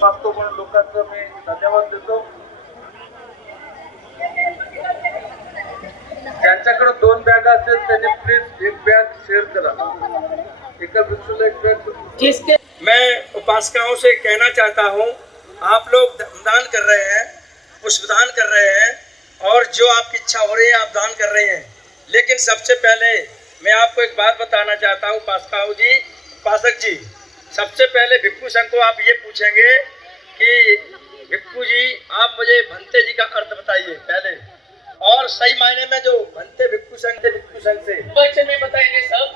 मागतो म्हणून लोकांचं मी धन्यवाद देतो. ज्यांच्याकडे 2 बॅग असेल त्यांनी प्लीज एक बॅग शेअर करा. एका भिक्षूला एक बॅग. मैं उपासकाओं से कहना चाहता हूँ, आप लोग दान कर रहे हैं, पुष्पदान कर रहे हैं और जो आपकी इच्छा हो रही है आप दान कर रहे हैं, लेकिन सबसे पहले मैं आपको एक बात बताना चाहता हूँ उपासक जी, सबसे पहले भिक्षु संघ को आप ये पूछेंगे कि भिक्षु जी आप मुझे भंते जी का अर्थ बताइए पहले, और सही मायने में जो भंते भिक्षु संघ से बच्चे में बताएंगे सब.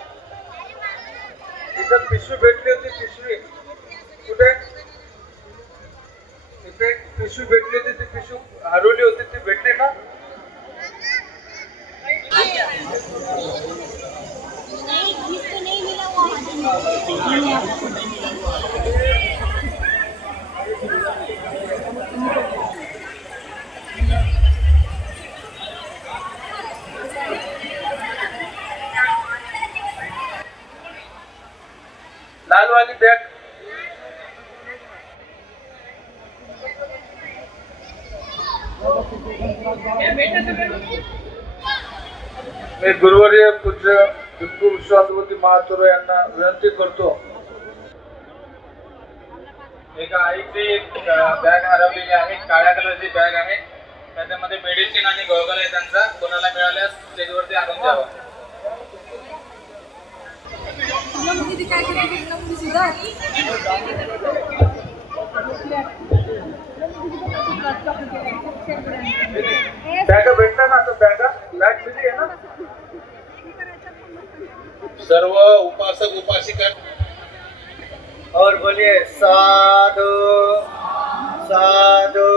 इथं पिशवी भेटली होती. पिशवी कुठे? इथे पिशवी भेटली होती, ती पिशवी हरवली होती, ती भेटली ना? लालवाली बॅग. मी गुरुवर्य पूज्य भिक्खू विश्वासवती महाथुर यांना विनंती करतो. एका आईची एक बॅग हरवलेली आहे, काळ्या कलरची बॅग आहे, त्याच्यामध्ये मेडिसिन आणि गॉगल आहे त्यांचा. कोणाला मिळाल्यास स्टेजवरती आणून द्यावा. बॅगा भेटला ना? आता बॅग दिली आहे ना? सर्व उपासक उपासिका और बोलिए साधु साधु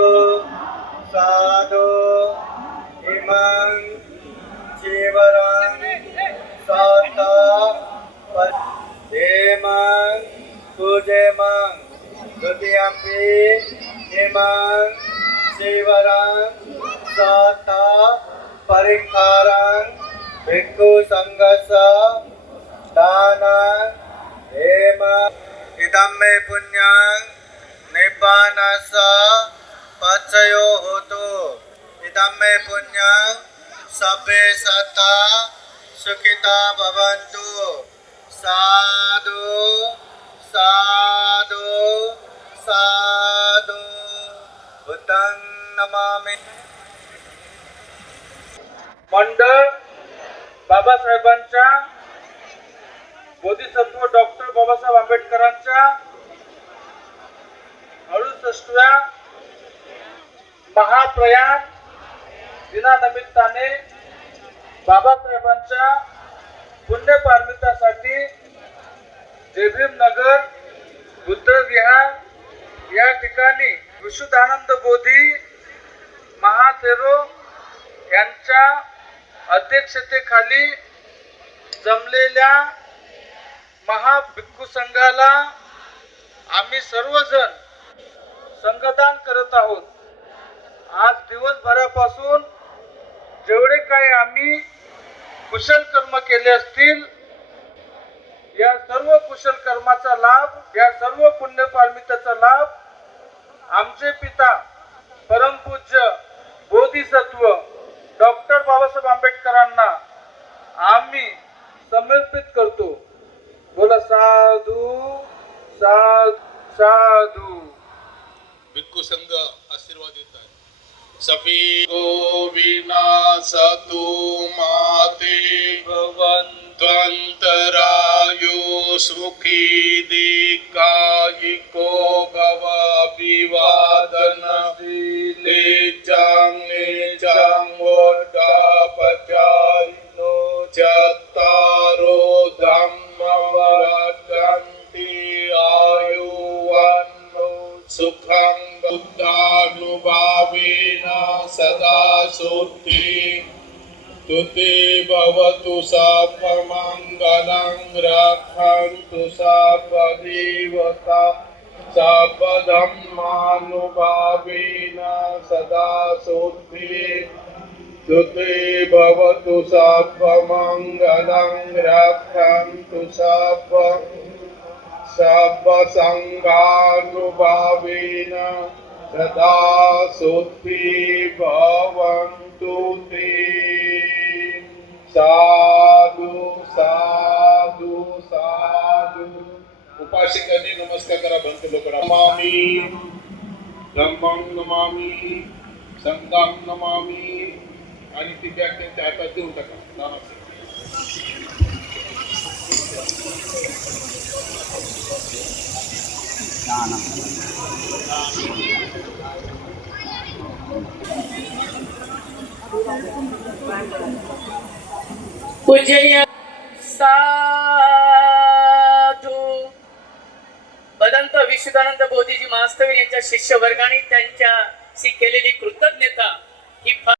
साधु इमं जीवरं साता हेमं पूजेमं द्वितीयंपि हेमं जीवरं साता परिखारं भिक्षु संघस्य दानं हेमं इदं मे पुण्यं निब्बानस्य पचयो होतु. इदं मे पुण्यं सभ्ये सता सुखिता भवन्तु. साधु साधु साधु बुद्धं नमामि. मंडळ बाबासाहेबांच्या बोधिसत्व डॉक्टर बाबासाहेब आंबेडकरांच्या 68व्या महाप्रयाण दिनानिमित्ताने बाबासाहेबांच्या पुण्यपारमितासाठी जयभीम नगर बुद्ध विहार या ठिकाणी विशुद्धानंद बोधी महाथेरो यांच्या अध्यक्षतेखाली जमलेल्या महाभिक्खू संघाला आम्ही सर्वजण संघदान करत आहोत. आज दिवसभरापासून जेवढे काही आम्ही कुशल कर्म केले असतील, या सर्व कुशल कर्माचा लाभ, या सर्व पुण्यपारमिताचा लाभ आमचे पिता परमपूज्य बोधिसत्व डॉक्टर बाबासाहेब आंबेडकरांना आम्ही समर्पित करतो. बोला साधू साधू साधू. भिक्खू संघ आशीर्वाद देत आहे. सभी को विनाशतु माते भवन्तरायो सुखी दीर्घायुको भव अभिवादन ले जाने तुते भवतु सर्वमङ्गलं रक्षन्तु सर्वदेवता सर्वधर्मानुभावेन सदा सोऽस्ति तुते भवतु सर्वमङ्गलं रक्षन्तु सर्वसङ्गानुभावेन सदा सोऽस्ति भवन्तु ते साधु साधु साधु. उपासकांनी नमस्कार करा. भंत लोक नमामि धम्मं नमामि संघं नमामि आणि ती बॅग त्यांच्या हातात देऊन टाका. पूजनीय साधू भदंत विश्वदानंद बोधीजी महास्तवीर यांच्या शिष्य वर्गाने त्यांच्याशी केलेली कृतज्ञता ही फार